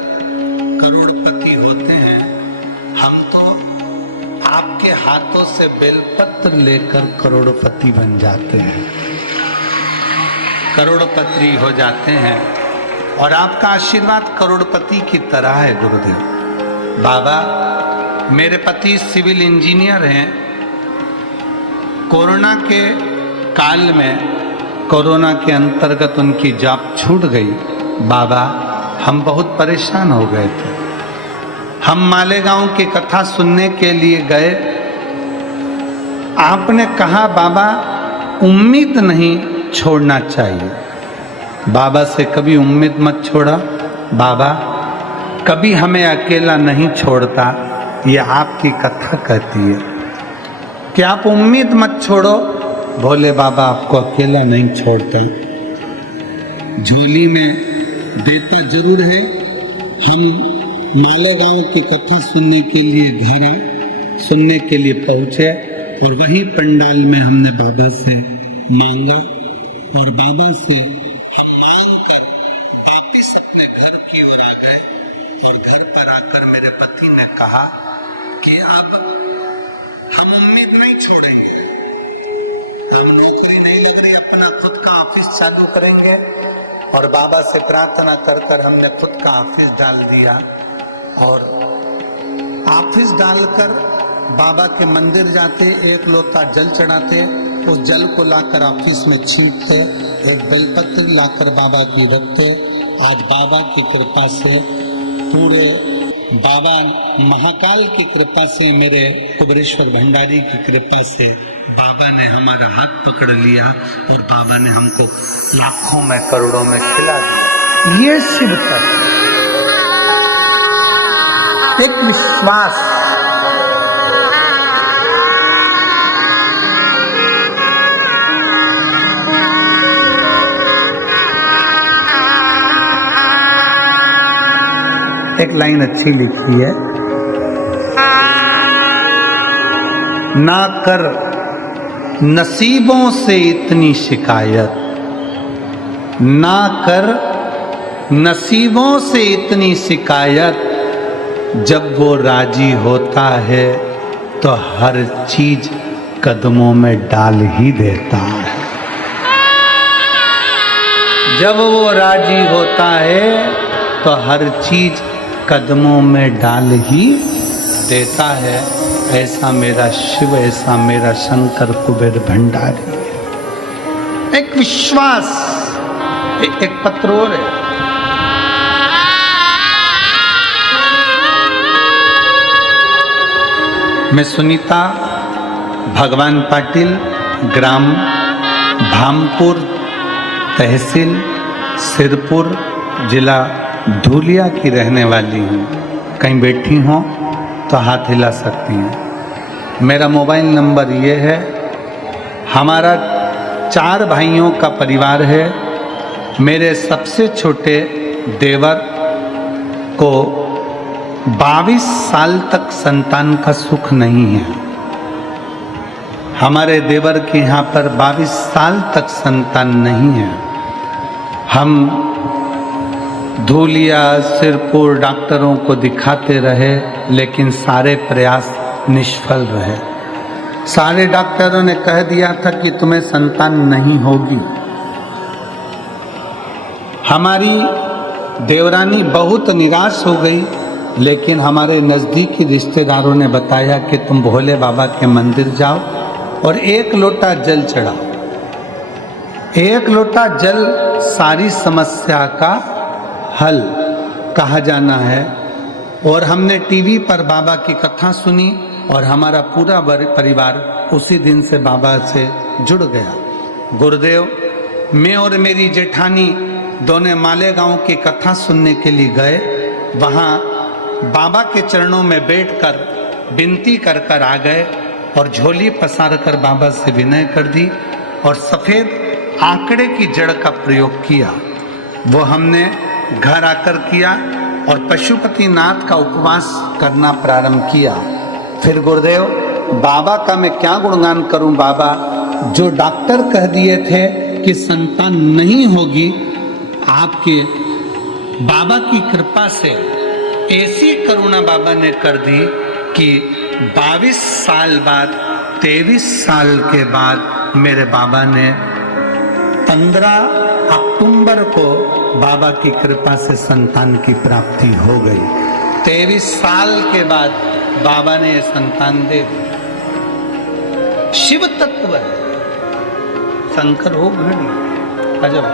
करोड़पति होते हैं, हम तो आपके हाथों से बेलपत्र लेकर करोड़पति बन जाते हैं, करोड़पति हो जाते हैं। और आपका आशीर्वाद करोड़पति की तरह है गुरुदेव। बाबा, मेरे पति सिविल इंजीनियर हैं। कोरोना के काल में, कोरोना के अंतर्गत उनकी जॉब छूट गई। बाबा, हम बहुत परेशान हो गए थे। हम मालेगांव की कथा सुनने के लिए गए। आपने कहा, बाबा उम्मीद नहीं छोड़ना चाहिए। बाबा से कभी उम्मीद मत छोड़ा। बाबा कभी हमें अकेला नहीं छोड़ता, ये आपकी कथा कहती है कि आप उम्मीद मत छोड़ो। भोले बाबा आपको अकेला नहीं छोड़ते, झोली में देता जरूर है। हम मालेगांव की कथा सुनने के लिए घर आए, सुनने के लिए पहुंचे और वही पंडाल में हमने बाबा से मांगा और बाबा से हम मांगकर वापिस अपने घर की ओर आ गए। और घर पर आकर मेरे पति ने कहा कि अब हम उम्मीद नहीं छोड़ेंगे, हम नौकरी नहीं लग रही, अपना खुद का ऑफिस चालू करेंगे। और बाबा से प्रार्थना कर कर हमने खुद का ऑफिस डाल दिया और ऑफिस डालकर बाबा के मंदिर जाते, एक लोटा जल चढ़ाते, उस जल को लाकर ऑफिस में छींटते, एक बेलपत्र लाकर बाबा की रखते। आज बाबा की कृपा से, पूरे बाबा महाकाल की कृपा से, मेरे कुबेरेश्वर भंडारी की कृपा से बाबा ने हमारा हाथ पकड़ लिया और बाबा ने हमको लाखों में करोड़ों में खिला दिया। ये शिव तत्व, एक विश्वास। एक लाइन अच्छी लिखी है, ना कर नसीबों से इतनी शिकायत, ना कर नसीबों से इतनी शिकायत, जब वो राजी होता है तो हर चीज कदमों में डाल ही देता है। जब वो राजी होता है तो हर चीज कदमों में डाल ही देता है। ऐसा मेरा शिव, ऐसा मेरा शंकर कुबेर भंडारी है। एक विश्वास, एक पत्र और है। मैं सुनीता भगवान पाटिल, ग्राम भामपुर, तहसील सिरपुर, जिला धूलिया की रहने वाली हूँ। कहीं बैठी हो तो हाथ हिला सकती हैं। मेरा मोबाइल नंबर ये है। हमारा 4 भाइयों का परिवार है। मेरे सबसे छोटे देवर को 22 साल तक संतान का सुख नहीं है। हमारे देवर के यहाँ पर 22 साल तक संतान नहीं है। हम धूलिया, सिरपुर डॉक्टरों को दिखाते रहे, लेकिन सारे प्रयास निष्फल रहे। सारे डॉक्टरों ने कह दिया था कि तुम्हें संतान नहीं होगी। हमारी देवरानी बहुत निराश हो गई, लेकिन हमारे नज़दीकी रिश्तेदारों ने बताया कि तुम भोले बाबा के मंदिर जाओ और 1 लोटा जल चढ़ाओ। 1 लोटा जल सारी समस्या का हल कहा जाना है। और हमने टीवी पर बाबा की कथा सुनी और हमारा पूरा परिवार उसी दिन से बाबा से जुड़ गया। गुरुदेव, मैं और मेरी जेठानी दोनों मालेगांव की कथा सुनने के लिए गए वहां बाबा के चरणों में बैठकर विनती कर कर आ गए और झोली पसार कर बाबा से विनय कर दी और सफेद आंकड़े की जड़ का प्रयोग किया। वो हमने घर आकर किया और पशुपतिनाथ का उपवास करना प्रारंभ किया। फिर गुरुदेव बाबा का मैं क्या गुणगान करूं बाबा, जो डॉक्टर कह दिए थे कि संतान नहीं होगी, आपके बाबा की कृपा से ऐसी करुणा बाबा ने कर दी कि 22 साल बाद 23 साल के बाद मेरे बाबा ने 15 अक्टूबर को बाबा की कृपा से संतान की प्राप्ति हो गई। 23 साल के बाद बाबा ने संतान दे दी। शिव तत्व है, शंकर हो घड़ी अजब।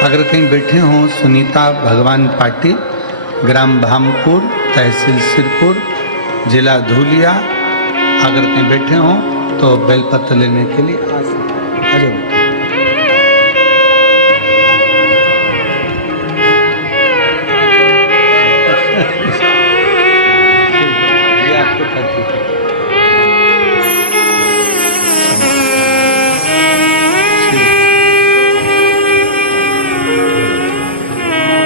अगर कहीं बैठे हों सुनीता भगवान पाटिल, ग्राम भामपुर, तहसील सिरपुर, जिला धूलिया, अगर कहीं बैठे हों तो बेलपत्र लेने के लिए आ सकते। अजब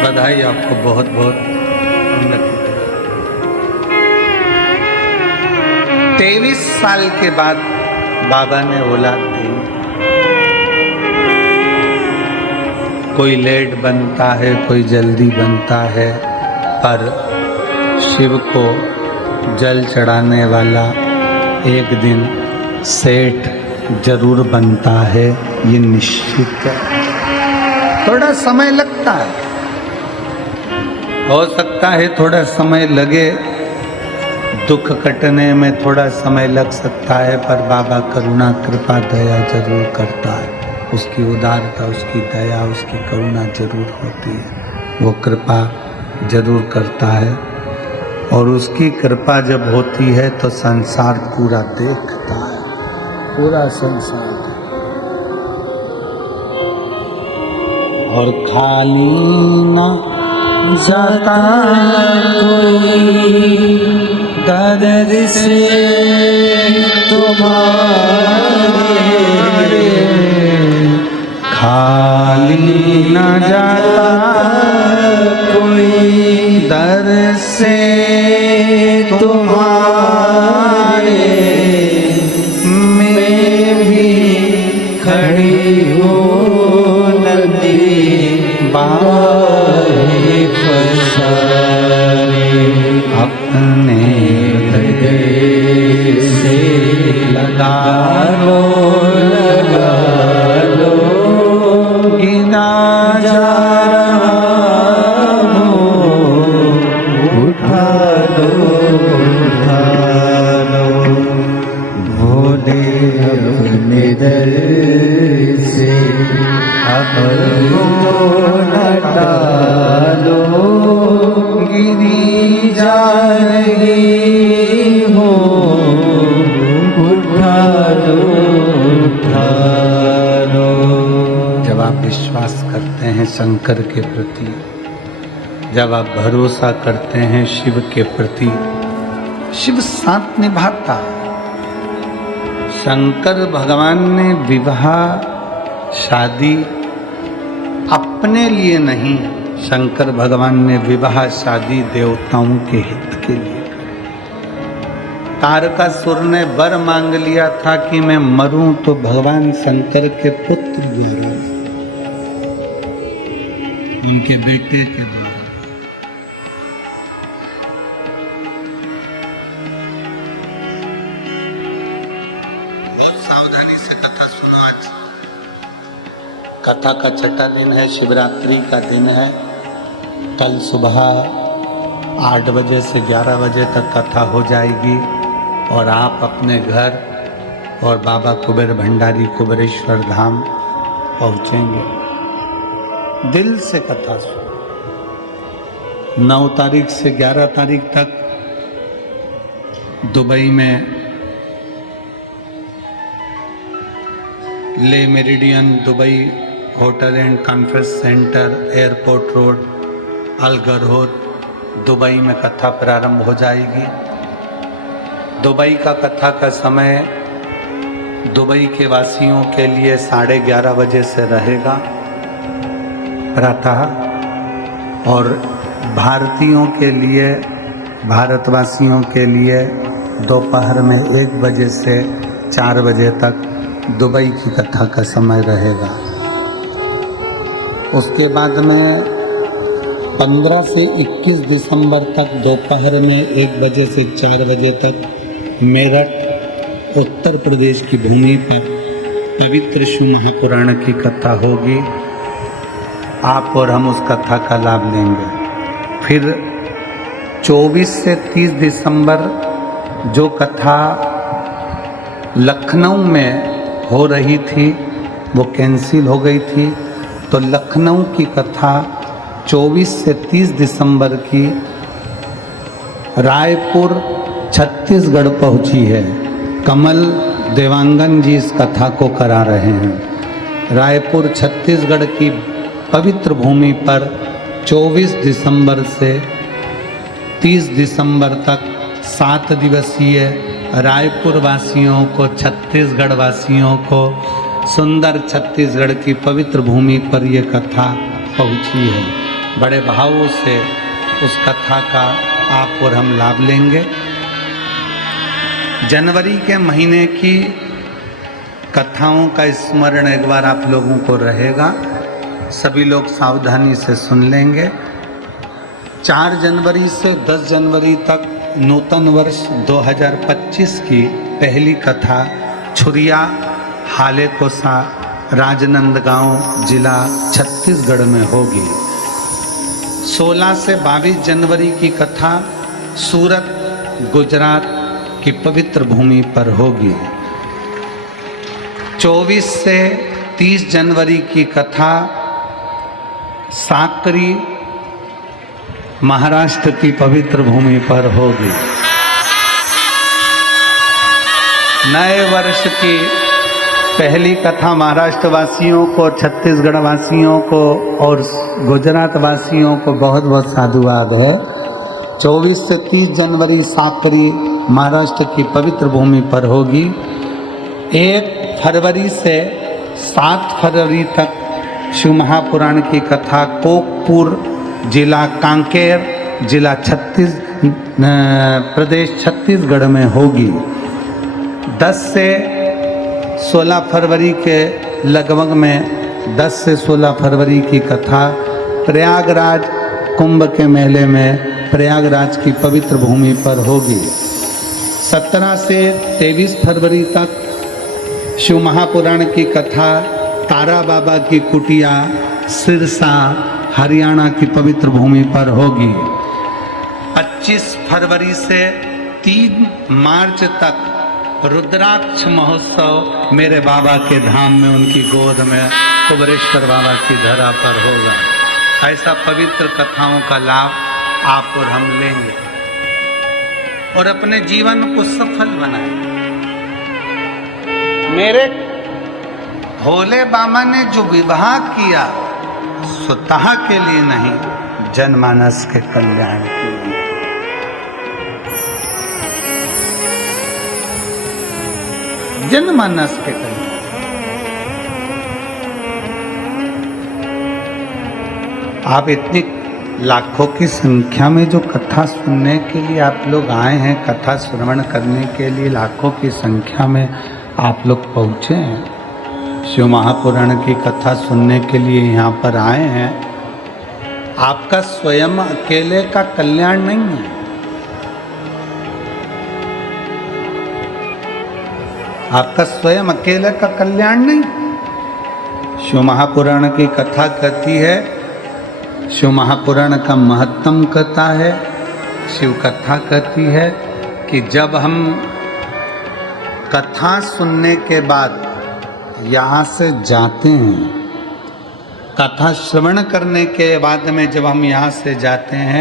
बधाई आपको, बहुत बहुत उन्नति। 23 साल के बाद बाबा ने औलाद दी। कोई लेट बनता है, कोई जल्दी बनता है, पर शिव को जल चढ़ाने वाला एक दिन सेठ जरूर बनता है, ये निश्चित है। थोड़ा समय लगता है, हो सकता है थोड़ा समय लगे, दुख कटने में थोड़ा समय लग सकता है, पर बाबा करुणा कृपा दया जरूर करता है। उसकी उदारता, उसकी दया, उसकी करुणा जरूर होती है, वो कृपा जरूर करता है। और उसकी कृपा जब होती है तो संसार पूरा देखता है, पूरा संसार। और खाली ना जाता कोई दर्द से तुम्हारे, खाली ना जाता कोई दर्द से तुम्हारे, मैं भी खड़ी हूँ नदी बाहे फसारे, अपने हृदय से लगा लो गिना जा रहा हूँ, उठा लो भोले अपने दर से अपनो हटा लो, गिरी जा रही हो, उठा लो। जब आप विश्वास करते हैं शंकर के प्रति, जब आप भरोसा करते हैं शिव के प्रति, शिव साथ निभाता है। शंकर भगवान ने विवाह शादी अपने लिए नहीं, शंकर भगवान ने विवाह शादी देवताओं के हित के लिए। तारकासुर ने वर मांग लिया था कि मैं मरूं तो भगवान शंकर के पुत्र द्वारा, उनके बेटे के द्वारा। सावधानी से कथा सुनो। आज कथा का छठा दिन है, शिवरात्रि का दिन है। कल सुबह 8 बजे से 11 बजे तक कथा हो जाएगी और आप अपने घर और बाबा कुबेर भंडारी कुबेरेश्वर धाम पहुंचेंगे। दिल से कथा सुनो। 9 तारीख से 11 तारीख तक दुबई में Le Meridien Dubai Hotel and Conference Centre, Airport Road, Al Garhoud, Dubai में कथा प्रारंभ हो जाएगी। दुबई का कथा का समय दुबई के वासियों के लिए 11:30 बजे से रहेगा प्रातः, और भारतीयों के लिए, भारतवासियों के लिए दोपहर में 1 बजे से 4 बजे तक दुबई की कथा का समय रहेगा। उसके बाद में 15 से 21 दिसंबर तक दोपहर में 1 बजे से 4 बजे तक मेरठ उत्तर प्रदेश की भूमि पर पवित्र शिव महापुराण की कथा होगी। आप और हम उस कथा का लाभ लेंगे। फिर 24 से 30 दिसंबर जो कथा लखनऊ में हो रही थी वो कैंसिल हो गई थी, तो लखनऊ की कथा 24 से 30 दिसंबर की रायपुर छत्तीसगढ़ पहुंची है। कमल देवांगन जी इस कथा को करा रहे हैं। रायपुर छत्तीसगढ़ की पवित्र भूमि पर 24 दिसंबर से 30 दिसंबर तक 7 दिवसीय रायपुर वासियों को, छत्तीसगढ़ वासियों को सुंदर छत्तीसगढ़ की पवित्र भूमि पर ये कथा पहुंची है। बड़े भाव से उस कथा का आप और हम लाभ लेंगे। जनवरी के महीने की कथाओं का स्मरण एक बार आप लोगों को रहेगा, सभी लोग सावधानी से सुन लेंगे। 4 जनवरी से 10 जनवरी तक नूतन वर्ष 2025 की पहली कथा छुरिया हाले कोसा राजनांदगांव जिला छत्तीसगढ़ में होगी। 16 से 22 जनवरी की कथा सूरत गुजरात की पवित्र भूमि पर होगी। 24 से 30 जनवरी की कथा साकरी महाराष्ट्र की पवित्र भूमि पर होगी। नए वर्ष की पहली कथा महाराष्ट्र वासियों को, छत्तीसगढ़ वासियों को और गुजरात वासियों को बहुत बहुत साधुवाद है। 24 से 30 जनवरी साकरी महाराष्ट्र की पवित्र भूमि पर होगी। 1 फरवरी से 7 फरवरी तक शिव महापुराण की कथा कोकपुर जिला कांकेर जिला प्रदेश छत्तीसगढ़ में होगी। 10 से 16 फरवरी के लगभग में 10 से 16 फरवरी की कथा प्रयागराज कुंभ के मेले में प्रयागराज की पवित्र भूमि पर होगी। 17 से 23 फरवरी तक शिव महापुराण की कथा तारा बाबा की कुटिया सिरसा हरियाणा की पवित्र भूमि पर होगी। 25 फरवरी से 3 मार्च तक रुद्राक्ष महोत्सव मेरे बाबा के धाम में, उनकी गोद में कुबरेश्वर बाबा की धरा पर होगा। ऐसा पवित्र कथाओं का लाभ आप और हम लेंगे और अपने जीवन को सफल बनाएंगे। मेरे भोले बाबा ने जो विवाह किया स्वतः के लिए नहीं, जनमानस के कल्याण के लिए। जनमानस के कल्याण। आप इतनी लाखों की संख्या में जो कथा सुनने के लिए आप लोग आए हैं, कथा श्रवण करने के लिए लाखों की संख्या में आप लोग पहुँचे हैं, शिव महापुराण की कथा सुनने के लिए यहाँ पर आए हैं। आपका स्वयं अकेले का कल्याण नहीं है, आपका स्वयं अकेले का कल्याण नहीं। शिव महापुराण की कथा कहती है, शिव महापुराण का महत्तम कहता है, शिव कथा कहती है कि जब हम कथा सुनने के बाद यहाँ से जाते हैं, कथा श्रवण करने के बाद में जब हम यहाँ से जाते हैं